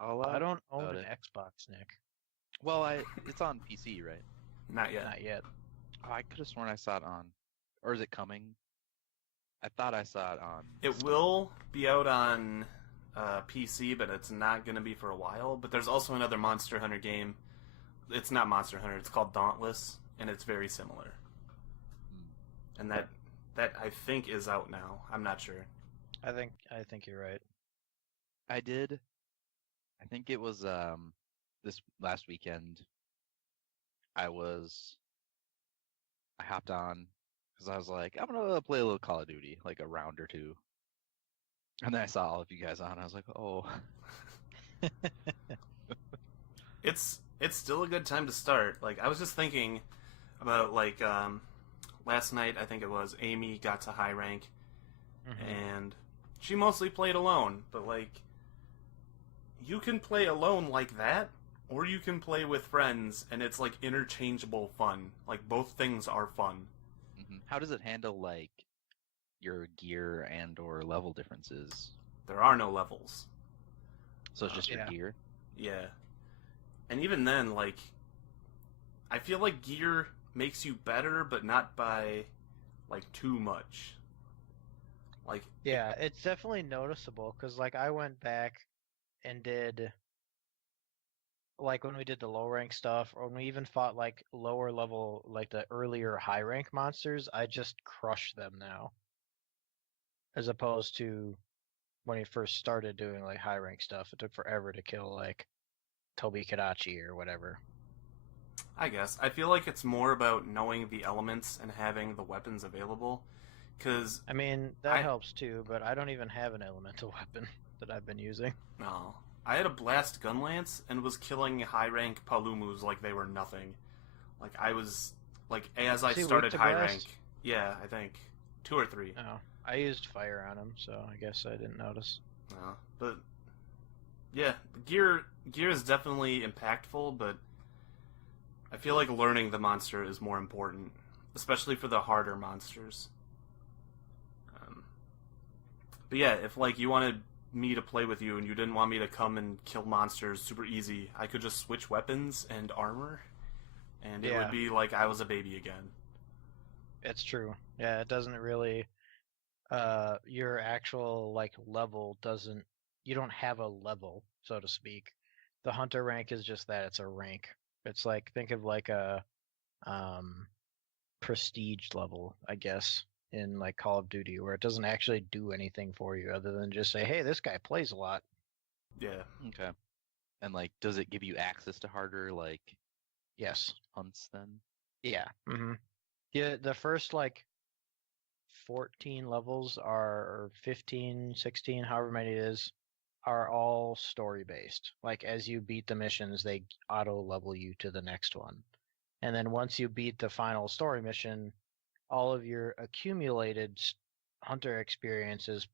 I don't own about an it. Xbox, Nick. Well, it's on PC, right? Not yet. Not yet. Oh, I could have sworn I saw it on, or is it coming? I thought I saw it on. It will be out on PC, but it's not going to be for a while. But there's also another Monster Hunter game. It's not Monster Hunter. It's called Dauntless, and it's very similar. And that I think is out now. I'm not sure. I think you're right. I did. I think it was this last weekend. I hopped on because I was like, I'm gonna play a little Call of Duty, like a round or two. And then I saw all of you guys on. I was like, oh. It's still a good time to start. Like, I was just thinking about, like, last night, I think it was, Amy got to high rank, and she mostly played alone, but, like, you can play alone like that, or you can play with friends, and it's, like, interchangeable fun. Like, both things are fun. How does it handle, like, your gear and or level differences? There are no levels. So it's just your Yeah. gear? Yeah. And even then, like, I feel like gear makes you better, but not by, like, too much. Like, Yeah, it's definitely noticeable because, like, I went back and did, like, when we did the low rank stuff, or when we even fought, like, lower level, like, the earlier high rank monsters, I just crush them now. As opposed to when we first started doing, like, high rank stuff, it took forever to kill, like, Tobi Kadachi or whatever. I guess. I feel like it's more about knowing the elements and having the weapons available. Because, I mean, that helps too, but I don't even have an elemental weapon that I've been using. no. I had a blast gun lance and was killing high rank Palumus like they were nothing. Like, I was, like, as I Is he started weak to high blast? rank. Yeah, I think. 2 or 3. Oh, I used fire on him, so I guess I didn't notice. No. But, yeah, gear is definitely impactful, but I feel like learning the monster is more important, especially for the harder monsters. But yeah, if like you wanted me to play with you and you didn't want me to come and kill monsters super easy, I could just switch weapons and armor, and it would be like I was a baby again. It's true. Yeah, it doesn't really. Your actual like level doesn't. You don't have a level, so to speak. The hunter rank is just that. It's a rank. It's like, think of like a prestige level, I guess, in like Call of Duty, where it doesn't actually do anything for you other than just say, "Hey, this guy plays a lot." Yeah. Okay. And like, does it give you access to harder like Yes. hunts then? Yeah. Yeah. The first like 14 levels or 15, 16, however many it is, are all story based. Like, as you beat the missions, they auto level you to the next one. And then once you beat the final story mission, all of your accumulated hunter experiences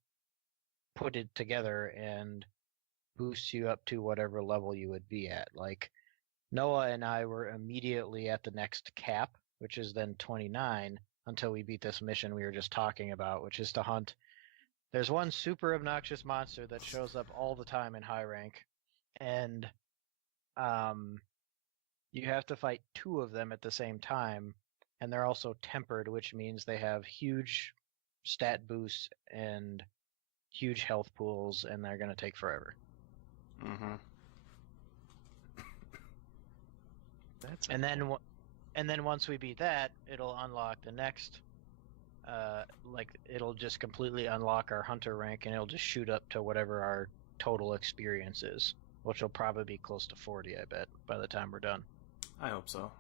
put it together and boosts you up to whatever level you would be at. Like, Noah and I were immediately at the next cap, which is then 29, until we beat this mission we were just talking about, which is to hunt. There's one super obnoxious monster that shows up all the time in high rank, and you have to fight 2 of them at the same time, and they're also tempered, which means they have huge stat boosts and huge health pools, and they're going to take forever. That's And then once we beat that, it'll unlock the next. Like, it'll just completely unlock our hunter rank, and it'll just shoot up to whatever our total experience is, which will probably be close to 40, I bet, by the time we're done. I hope so.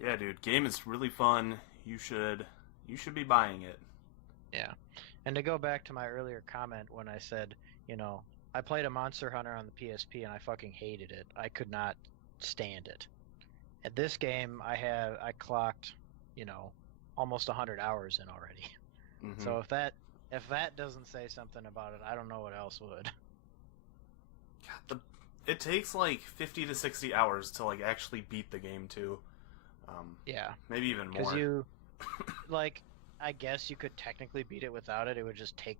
Yeah, dude, game is really fun. You should be buying it. Yeah. And to go back to my earlier comment when I said, I played a Monster Hunter on the PSP and I fucking hated it. I could not stand it. At this game, I clocked, almost 100 hours in already. Mm-hmm. So if that doesn't say something about it, I don't know what else would. God, it takes like 50 to 60 hours to like actually beat the game too. Yeah. Maybe even more. Because you, I guess you could technically beat it without it. It would just take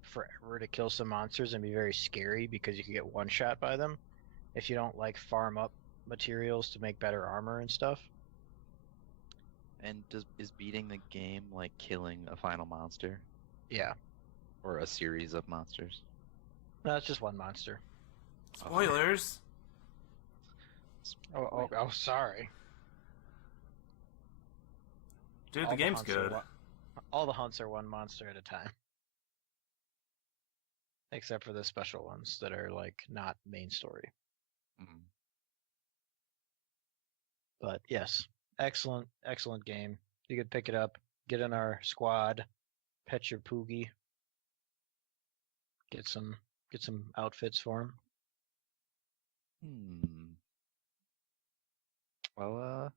forever to kill some monsters and be very scary because you could get one shot by them if you don't farm up materials to make better armor and stuff. And is beating the game like killing a final monster? Yeah. Or a series of monsters? No, it's just one monster. Spoilers! Oh, sorry. Dude, the game's good. All the hunts are one monster at a time. Except for the special ones that are not main story. Mm-hmm. But yes, excellent game. You could pick it up, get in our squad, pet your Poogie, get some outfits for him. Well,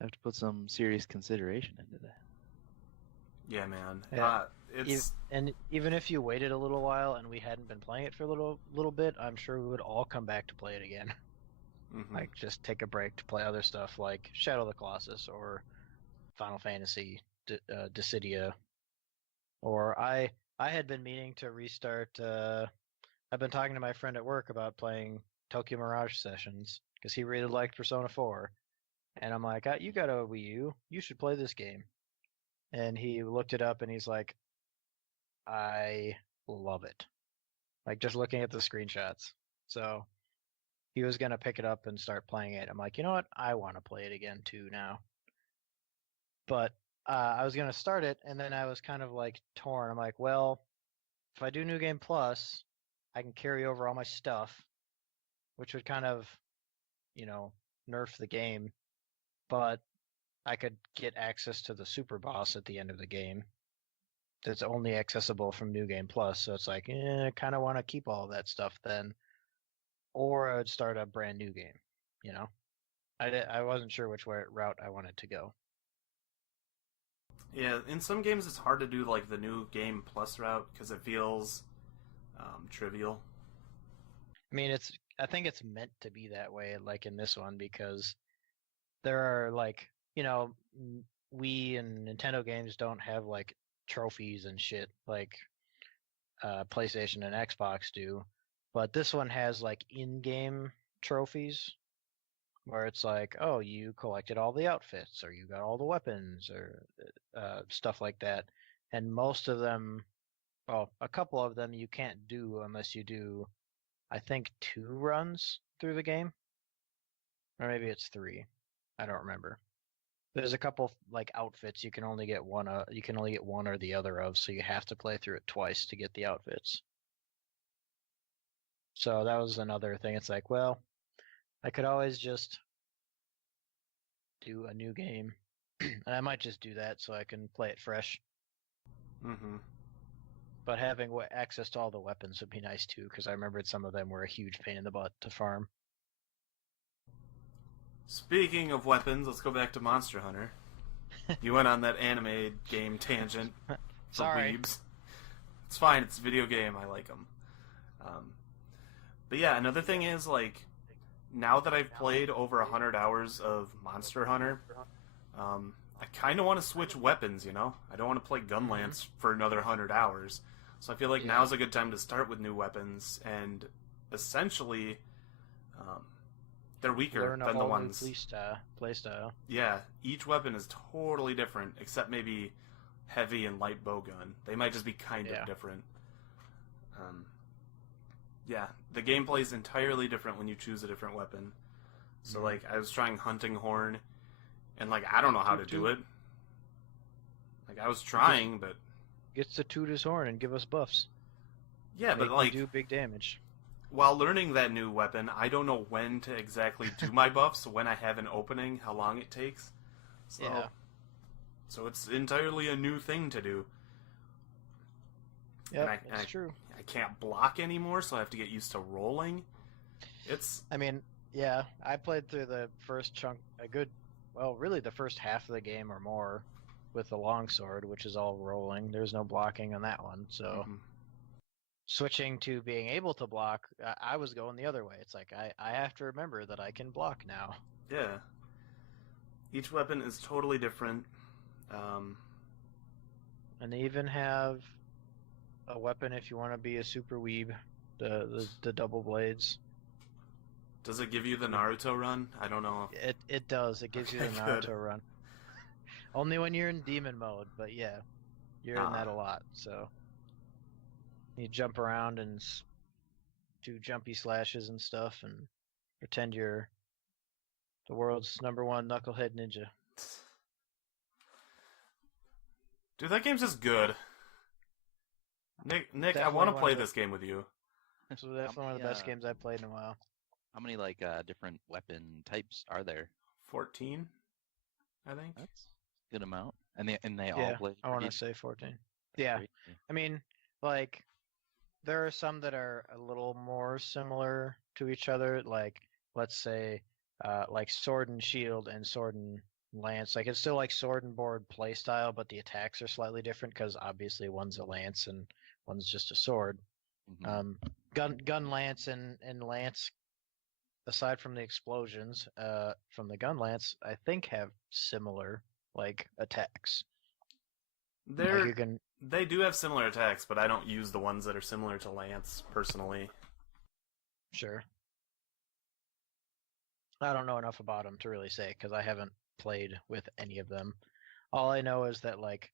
I have to put some serious consideration into that. Yeah, man. Yeah. It's And even if you waited a little while and we hadn't been playing it for a little bit, I'm sure we would all come back to play it again. mm-hmm. Just take a break to play other stuff like Shadow of the Colossus or Final Fantasy Dissidia. Or I had been meaning to restart. I've been talking to my friend at work about playing Tokyo Mirage Sessions because he really liked Persona 4. And I'm like, you got a Wii U. You should play this game. And he looked it up and he's like, I love it. Just looking at the screenshots. So he was going to pick it up and start playing it. I'm like, you know what? I want to play it again too now. But I was going to start it and then I was kind of torn. I'm like, well, if I do New Game Plus, I can carry over all my stuff, which would kind of, nerf the game. But I could get access to the super boss at the end of the game that's only accessible from New Game Plus. So it's I kind of want to keep all of that stuff then. Or I would start a brand new game, I wasn't sure which route I wanted to go. Yeah, in some games it's hard to do the New Game Plus route because it feels trivial. I mean, I think it's meant to be that way, in this one, because there are Wii and Nintendo games don't have trophies and shit like PlayStation and Xbox do, but this one has in-game trophies where it's oh, you collected all the outfits or you got all the weapons or stuff like that. And most of them, well, a couple of them you can't do unless you do, I think, 2 runs through the game, or maybe it's 3. I don't remember. There's a couple outfits you can only get one. You can only get one or the other of, so you have to play through it twice to get the outfits. So that was another thing. It's well, I could always just do a new game, and I might just do that so I can play it fresh. Mm-hmm. But having access to all the weapons would be nice too, because I remembered some of them were a huge pain in the butt to farm. Speaking of weapons, let's go back to Monster Hunter. You went on that anime game tangent. Sorry. Weebs. It's fine, it's a video game, I like them. But yeah, another thing is, now that I've played over 100 hours of Monster Hunter, I kind of want to switch weapons, I don't want to play Gunlance for another 100 hours. So I feel like now's a good time to start with new weapons, and essentially, they're weaker than the ones. Playstyle. Yeah, each weapon is totally different, except maybe heavy and light bowgun. They might just be kind of different. Yeah, the gameplay is entirely different when you choose a different weapon. So, I was trying Hunting Horn, and, I don't know how to do it. I was trying, but gets to toot his horn and give us buffs. Yeah, but Make me like, do big damage. while learning that new weapon, I don't know when to exactly do my buffs, when I have an opening, how long it takes. So, Yeah. so it's entirely a new thing to do. Yep, And it's true. I can't block anymore, so I have to get used to rolling. It's I mean, yeah, I played through the first chunk, really the first half of the game or more with the longsword, which is all rolling. There's no blocking on that one. So switching to being able to block, I was going the other way. It's like, I have to remember that I can block now. yeah. Each weapon is totally different. And they even have a weapon if you want to be a super weeb, the double blades. Does it give you the Naruto run? I don't know. It does. It gives you the Okay, Naruto good. run. Only when you're in demon mode, but yeah, you're in that a lot. So you jump around and do jumpy slashes and stuff, and pretend you're the world's #1 knucklehead ninja. Dude, that game's just good. Nick, I Definitely want to one play of the- this game with you. So definitely one of the best games I've played in a while. How many like different weapon types are there? 14, I think. That's a good amount. And they all Yeah, play. I want to pretty- say 14. that's Yeah, great. I mean, like, there are some that are a little more similar to each other. Like, let's say, like sword and shield and sword and lance. Like, it's still like sword and board play style, but the attacks are slightly different because obviously one's a lance and one's just a sword. Mhm. Gun lance and lance, aside from the explosions, from the gun lance, I think have similar like attacks. Like you can. They do have similar attacks, but I don't use the ones that are similar to Lance personally. Sure. I don't know enough about them to really say because I haven't played with any of them. All I know is that like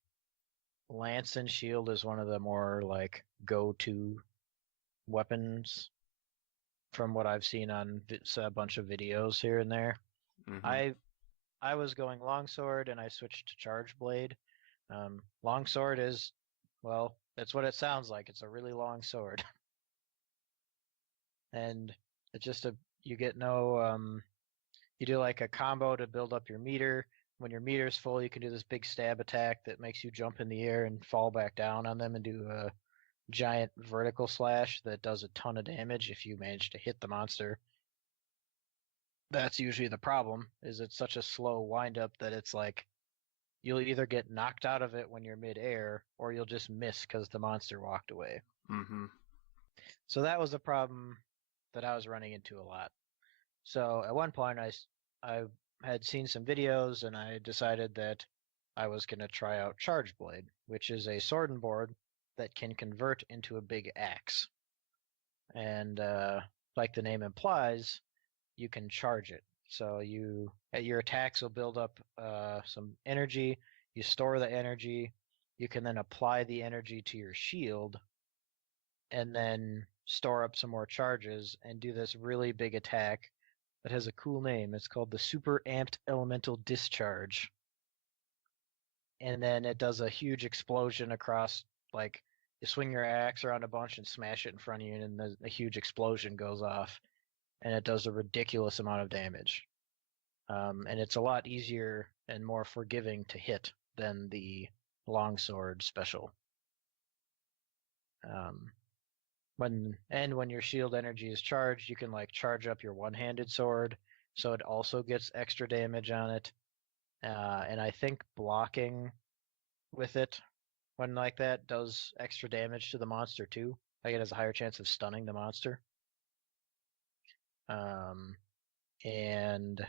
lance and shield is one of the more like go-to weapons from what I've seen on a bunch of videos here and there. Mm-hmm. I was going longsword and I switched to charge blade. Longsword is, well, that's what it sounds like. It's a really long sword, and it's just you get no you do like a combo to build up your meter. When your meter's full, you can do this big stab attack that makes you jump in the air and fall back down on them and do a giant vertical slash that does a ton of damage if you manage to hit the monster. That's usually the problem, is it's such a slow wind up that it's like you'll either get knocked out of it when you're midair or you'll just miss because the monster walked away. Mm-hmm. So that was a problem that I was running into a lot. So at one point I had seen some videos and I decided that I was going to try out Charge Blade, which is a sword and board that can convert into a big axe. And like the name implies, you can charge it. So your attacks will build up some energy. You store the energy. You can then apply the energy to your shield, and then store up some more charges and do this really big attack that has a cool name. It's called the Super Amped Elemental Discharge. And then it does a huge explosion across, like, you swing your axe around a bunch and smash it in front of you, and a huge explosion goes off. And it does a ridiculous amount of damage. And it's a lot easier and more forgiving to hit than the longsword special. When your shield energy is charged, you can like charge up your one-handed sword, so it also gets extra damage on it. And I think blocking with it when like that does extra damage to the monster too. Like it has a higher chance of stunning the monster. And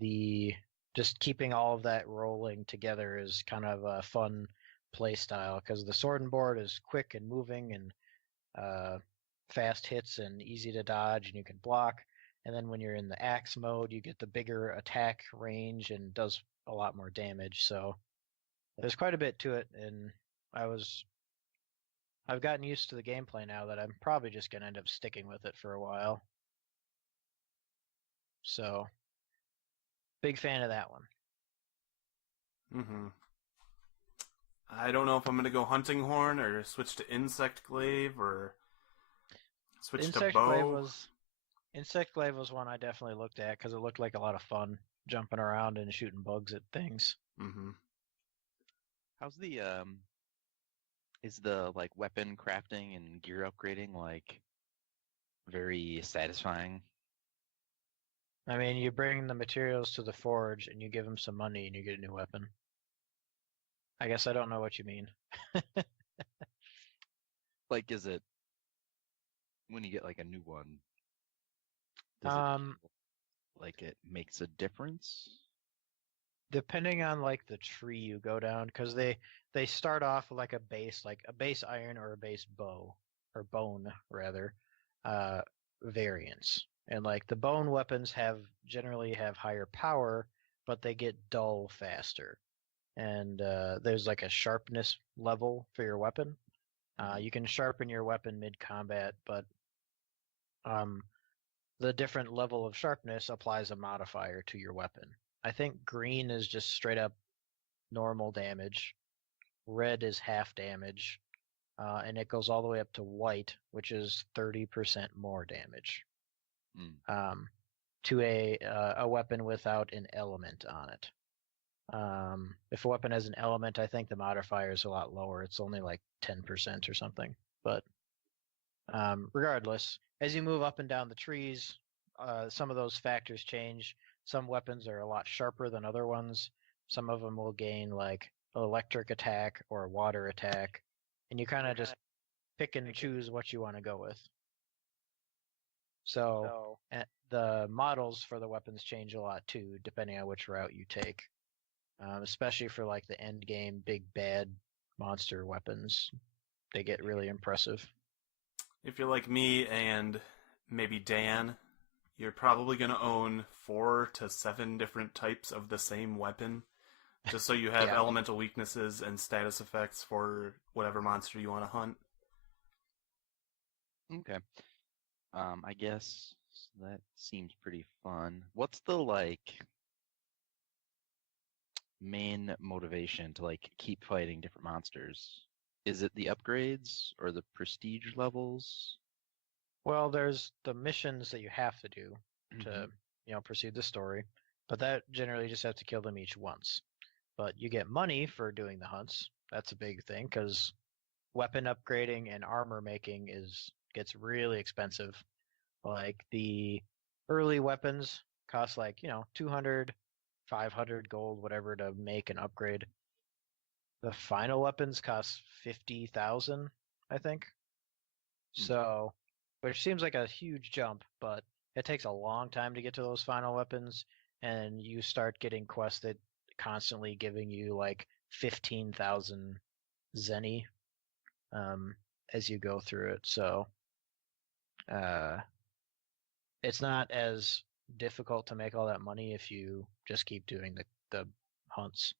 the just keeping all of that rolling together is kind of a fun play style because the sword and board is quick and moving and fast hits and easy to dodge and you can block. And then when you're in the axe mode, you get the bigger attack range and does a lot more damage. So there's quite a bit to it, and I've gotten used to the gameplay now that I'm probably just gonna end up sticking with it for a while. So big fan of that one. Mm-hmm. I don't know if I'm gonna go hunting horn or switch to insect glaive or switch to bow. Insect glaive was one I definitely looked at because it looked like a lot of fun jumping around and shooting bugs at things. Mm-hmm. How's the is the like weapon crafting and gear upgrading like very satisfying? I mean, you bring the materials to the forge and you give them some money and you get a new weapon. I guess I don't know what you mean. Like, is it when you get like a new one, does it Um, feel like it makes a difference? Depending on like the tree you go down, because they start off like a base iron or a base bow or bone rather, uh, variants. And like the bone weapons generally have higher power, but they get dull faster. And there's like a sharpness level for your weapon. You can sharpen your weapon mid combat, but um, the different level of sharpness applies a modifier to your weapon. I think green is just straight up normal damage. Red is half damage, and it goes all the way up to white, which is 30% more damage. Mm. To a weapon without an element on it. If a weapon has an element, I think the modifier is a lot lower. It's only like 10% or something. But regardless, as you move up and down the trees, some of those factors change. Some weapons are a lot sharper than other ones. Some of them will gain like electric attack or water attack, and you kind of just pick and choose what you want to go with. So the models for the weapons change a lot too, depending on which route you take. Especially for like the end game big bad monster weapons, they get really impressive. If you're like me and maybe Dan, you're probably going to own 4 to 7 different types of the same weapon, just so you have Yeah. elemental weaknesses and status effects for whatever monster you want to hunt. Okay. I guess that seems pretty fun. What's the like main motivation to like keep fighting different monsters? Is it the upgrades or the prestige levels? Well, there's the missions that you have to do to, proceed the story, but that generally just have to kill them each once. But you get money for doing the hunts. That's a big thing because weapon upgrading and armor making gets really expensive. Like the early weapons cost like, 200, 500 gold, whatever to make and upgrade. The final weapons cost 50,000, I think. So, which seems like a huge jump, but it takes a long time to get to those final weapons, and you start getting quests that constantly giving you like 15,000 zenny as you go through it. So, it's not as difficult to make all that money if you just keep doing the hunts.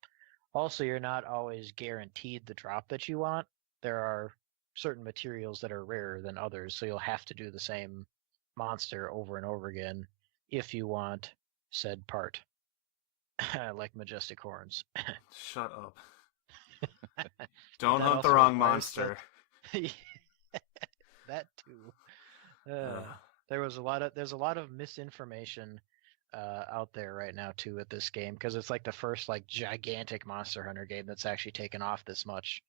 Also, you're not always guaranteed the drop that you want. There are certain materials that are rarer than others, so you'll have to do the same monster over and over again if you want said part, like majestic horns. Shut up. Don't That hunt the also wrong requires monster. that too. There's a lot of misinformation out there right now too with this game because it's like the first like gigantic Monster Hunter game that's actually taken off this much.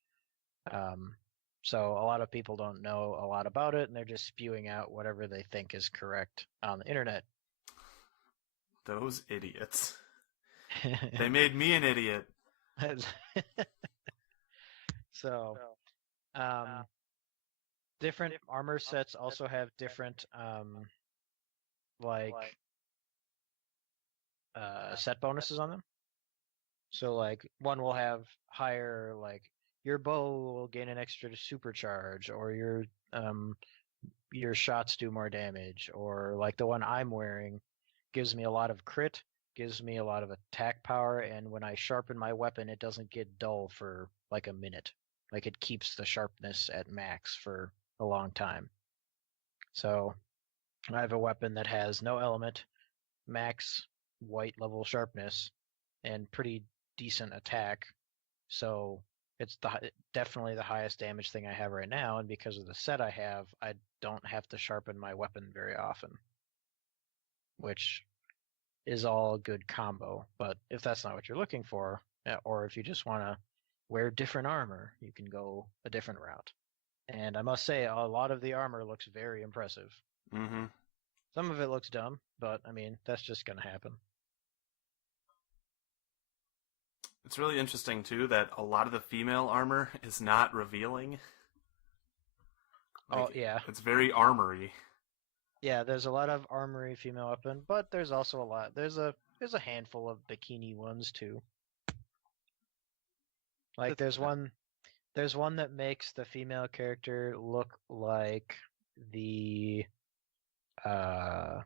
So a lot of people don't know a lot about it and they're just spewing out whatever they think is correct on the internet. Those idiots. They made me an idiot. So, different armor sets also have different set bonuses on them. So like one will have higher like your bow will gain an extra supercharge, or your shots do more damage, or like the one I'm wearing gives me a lot of crit, gives me a lot of attack power, and when I sharpen my weapon, it doesn't get dull for like a minute. Like it keeps the sharpness at max for a long time. So I have a weapon that has no element, max white level sharpness, and pretty decent attack. So It's definitely the highest damage thing I have right now, and because of the set I have, I don't have to sharpen my weapon very often, which is all a good combo. But if that's not what you're looking for, or if you just want to wear different armor, you can go a different route. And I must say, a lot of the armor looks very impressive. Mm-hmm. Some of it looks dumb, but I mean, that's just going to happen. It's really interesting, too, that a lot of the female armor is not revealing. Oh, yeah. It's very armory. Yeah, there's a lot of armory female weapon, but there's also a lot. There's a handful of bikini ones, too. Like, there's one that makes the female character look like the I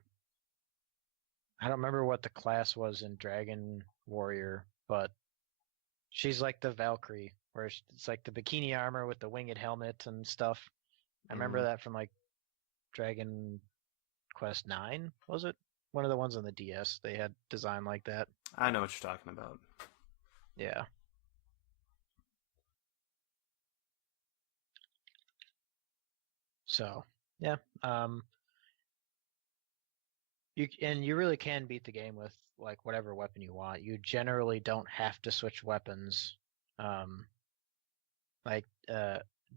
don't remember what the class was in Dragon Warrior, but she's like the Valkyrie, where it's like the bikini armor with the winged helmet and stuff. I remember that from like Dragon Quest 9, was it? One of the ones on the DS. They had design like that. I know what you're talking about. Yeah. So, yeah. You really can beat the game with like whatever weapon you want. You generally don't have to switch weapons. Like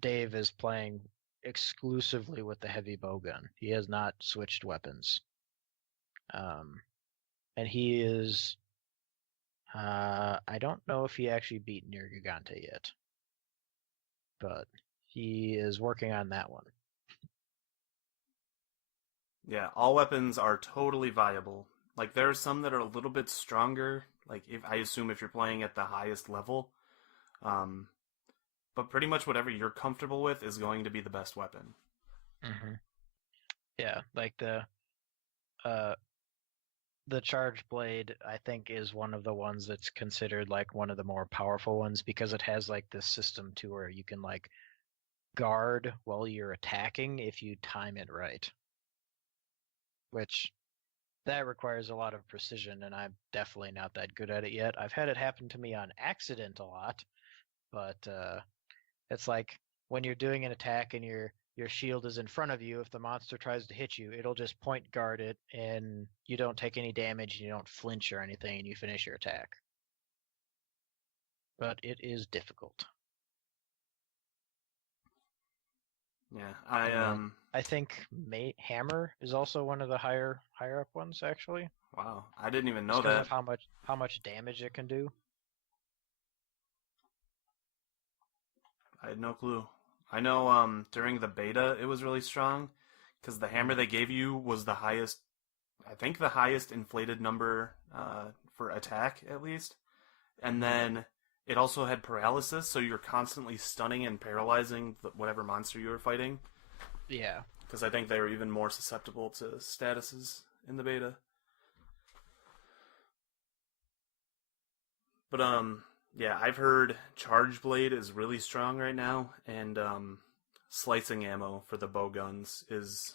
Dave is playing exclusively with the heavy bow gun. He has not switched weapons. And he is I don't know if he actually beat Nier Gigante yet. But he is working on that one. Yeah, all weapons are totally viable. Like, there are some that are a little bit stronger. Like, I assume if you're playing at the highest level. But pretty much whatever you're comfortable with is going to be the best weapon. Mm-hmm. Yeah, like the charge blade, I think, is one of the ones that's considered like one of the more powerful ones because it has like this system to where you can like guard while you're attacking if you time it right. Which that requires a lot of precision, and I'm definitely not that good at it yet. I've had it happen to me on accident a lot, but it's like when you're doing an attack and your shield is in front of you, if the monster tries to hit you, it'll just point guard it, and you don't take any damage, and you don't flinch or anything, and you finish your attack. But it is difficult. Yeah, I think hammer is also one of the higher up ones, actually. Wow, I didn't even know Just because that. of how much damage it can do. I had no clue. I know during the beta it was really strong because the hammer they gave you was the highest, I think the highest inflated number for attack at least, and then it also had paralysis, so you're constantly stunning and paralyzing whatever monster you were fighting. Yeah. Because I think they were even more susceptible to statuses in the beta. But yeah, I've heard Charge Blade is really strong right now, and slicing ammo for the bow guns is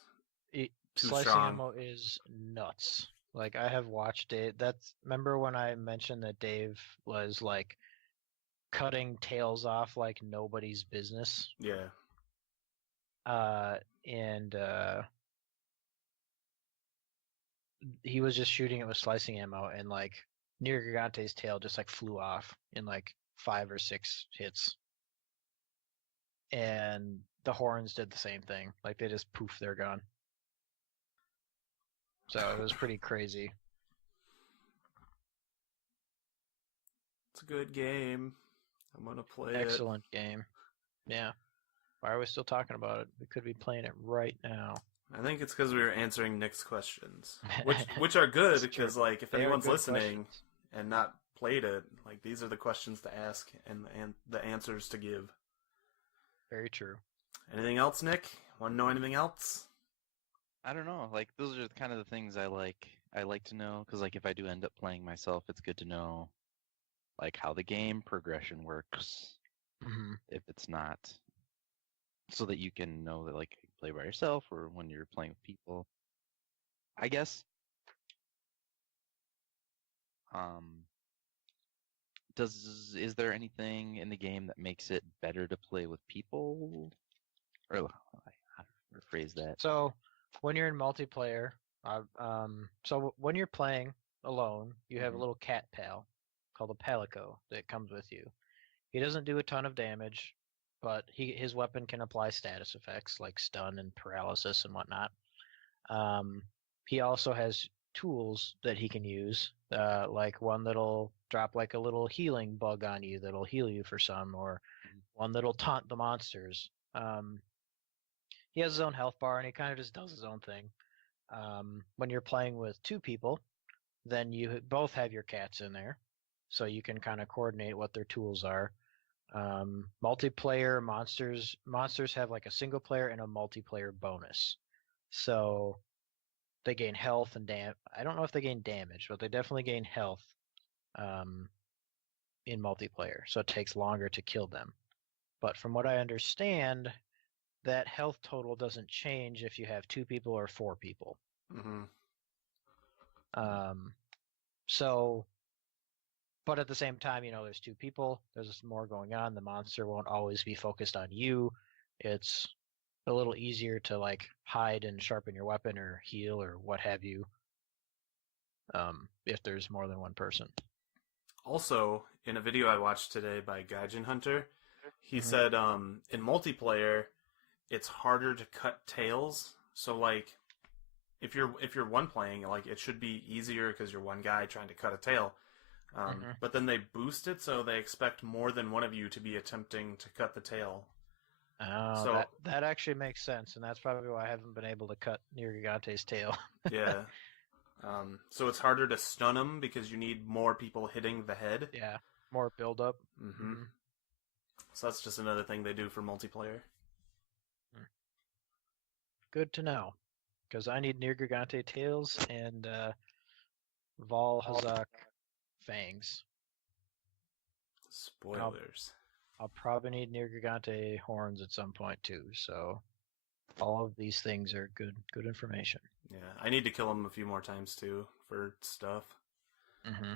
too slicing strong. ammo is nuts. Like, I have watched it. Remember when I mentioned that Dave was like cutting tails off like nobody's business? Yeah. And he was just shooting it with slicing ammo, and like Nier Gigante's tail just like flew off in like 5 or 6 hits. And the horns did the same thing. Like, they just poof, they're gone. So it was pretty crazy. It's a good game. I'm gonna play Excellent game. Yeah. Why are we still talking about it? We could be playing it right now. I think it's because we were answering Nick's questions, which are good because like if anyone's listening and not played it, like these are the questions to ask and the answers to give. Very true. Anything else, Nick? Want to know anything else? I don't know. Like, those are kind of the things I like. I like to know because, like, if I do end up playing myself, it's good to know, like, how the game progression works. Mm-hmm. If it's not, so that you can know that, like, you play by yourself or when you're playing with people. I guess. is there anything in the game that makes it better to play with people? Or how to rephrase that? So when you're in multiplayer, so when you're playing alone, you have a Mhm. little cat pal called a palico that comes with you. He doesn't do a ton of damage, but his weapon can apply status effects like stun and paralysis and whatnot. He also has tools that he can use, like one that'll drop like a little healing bug on you that'll heal you for some, or one that'll taunt the monsters. He has his own health bar and he kind of just does his own thing. When you're playing with two people, then you both have your cats in there, so you can kind of coordinate what their tools are. Multiplayer monsters have like a single player and a multiplayer bonus. So they gain health and I don't know if they gain damage, but they definitely gain health in multiplayer. So it takes longer to kill them. But from what I understand, that health total doesn't change if you have two people or four people. Mm-hmm. So, but at the same time, there's two people, there's more going on. The monster won't always be focused on you. It's a little easier to like hide and sharpen your weapon or heal or what have you, if there's more than one person. Also, in a video I watched today by Gaijin Hunter, he said in multiplayer, it's harder to cut tails. So like, if you're one playing, like it should be easier because you're one guy trying to cut a tail. But then they boost it, so they expect more than one of you to be attempting to cut the tail. Oh, So that actually makes sense, and that's probably why I haven't been able to cut Nirgigante's tail. yeah. So it's harder to stun them because you need more people hitting the head. Yeah, more build up. Mm-hmm. So that's just another thing they do for multiplayer. Good to know, because I need Nirgigante tails and Valhazak fangs. Spoilers. I'll probably need Nirgigante horns at some point too. So all of these things are good information. Yeah, I need to kill him a few more times too for stuff. Mm-hmm.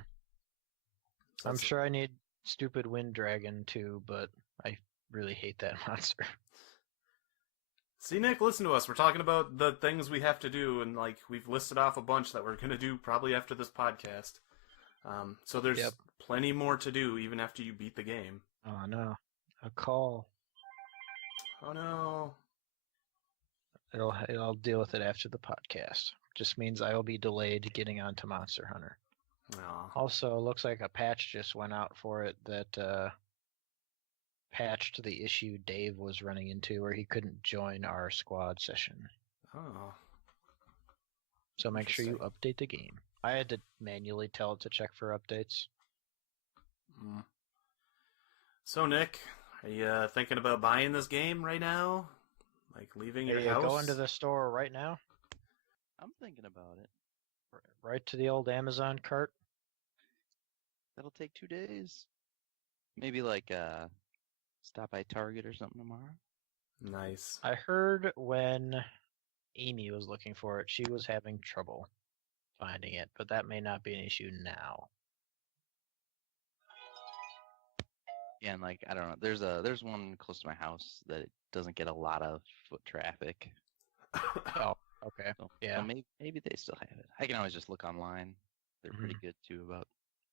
So I'm sure I need stupid wind dragon too, but I really hate that monster. See, Nick, listen to us. We're talking about the things we have to do, and like we've listed off a bunch that we're going to do probably after this podcast. So there's plenty more to do even after you beat the game. Oh no, a call. Oh no. I'll deal with it after the podcast. Just means I will be delayed getting onto Monster Hunter. No. Also, looks like a patch just went out for it that patched the issue Dave was running into where he couldn't join our squad session. Oh. So make sure you update the game. I had to manually tell it to check for updates. So, Nick, are you thinking about buying this game right now? Like leaving your house? Going to the store right now? I'm thinking about it. Right to the old Amazon cart? That'll take 2 days. Maybe like stop by Target or something tomorrow. Nice. I heard when Amy was looking for it, she was having trouble finding it, but that may not be an issue now. Yeah, and like I don't know, there's one close to my house that doesn't get a lot of foot traffic. Oh, okay. So, yeah. So maybe they still have it. I can always just look online. They're pretty good too about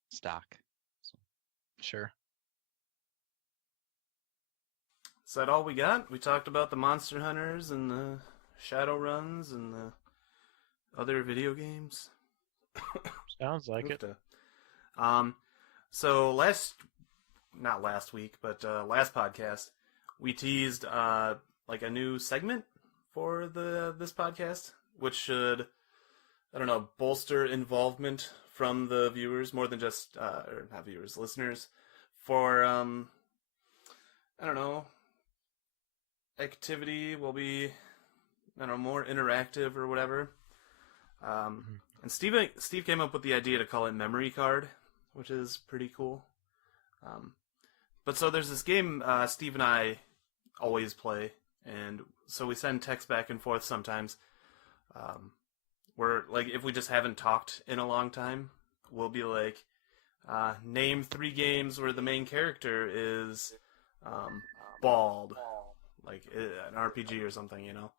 stock. So. Sure. Is that all we got? We talked about the Monster Hunters and the Shadowruns and the other video games. Sounds like it. So not last week, but last podcast, we teased like a new segment for this podcast, which should, I don't know, bolster involvement from the viewers more than just or not viewers, listeners, for I don't know, activity will be, I don't know, more interactive or whatever. And Steve came up with the idea to call it Memory Card, which is pretty cool. But so there's this game Steve and I always play, and so we send texts back and forth sometimes. Where like if we just haven't talked in a long time, we'll be like, Name 3 games where the main character is bald, like an RPG or something, you know.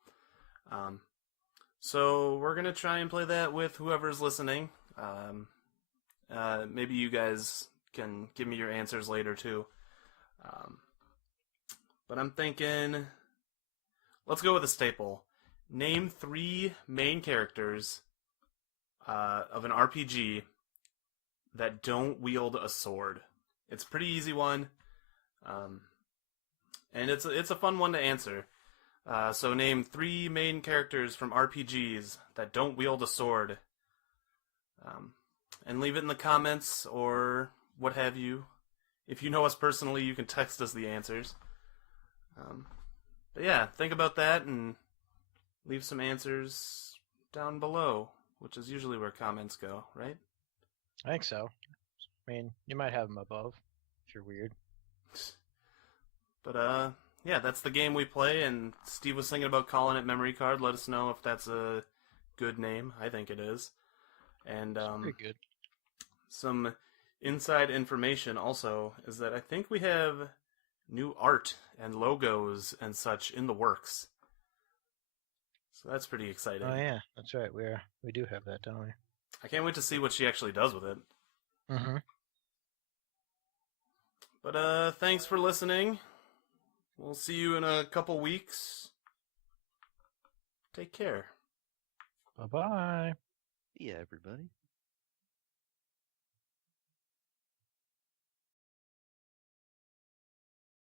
So we're gonna try and play that with whoever's listening. Maybe you guys can give me your answers later too. But I'm thinking, let's go with a staple. Name 3 main characters of an RPG that don't wield a sword. It's a pretty easy one, and it's a fun one to answer. So name 3 main characters from RPGs that don't wield a sword. And leave it in the comments or what have you. If you know us personally, you can text us the answers. But yeah, think about that and leave some answers down below, which is usually where comments go, right? I think so. I mean, you might have them above if you're weird. But yeah, that's the game we play, and Steve was thinking about calling it Memory Card. Let us know if that's a good name. I think it is. And Pretty good. some inside information also is that I think we have new art and logos and such in the works. So that's pretty exciting. Oh yeah, that's right. We do have that, don't we? I can't wait to see what she actually does with it. Mm-hmm. But thanks for listening. We'll see you in a couple weeks. Take care. Bye-bye. Yeah, everybody.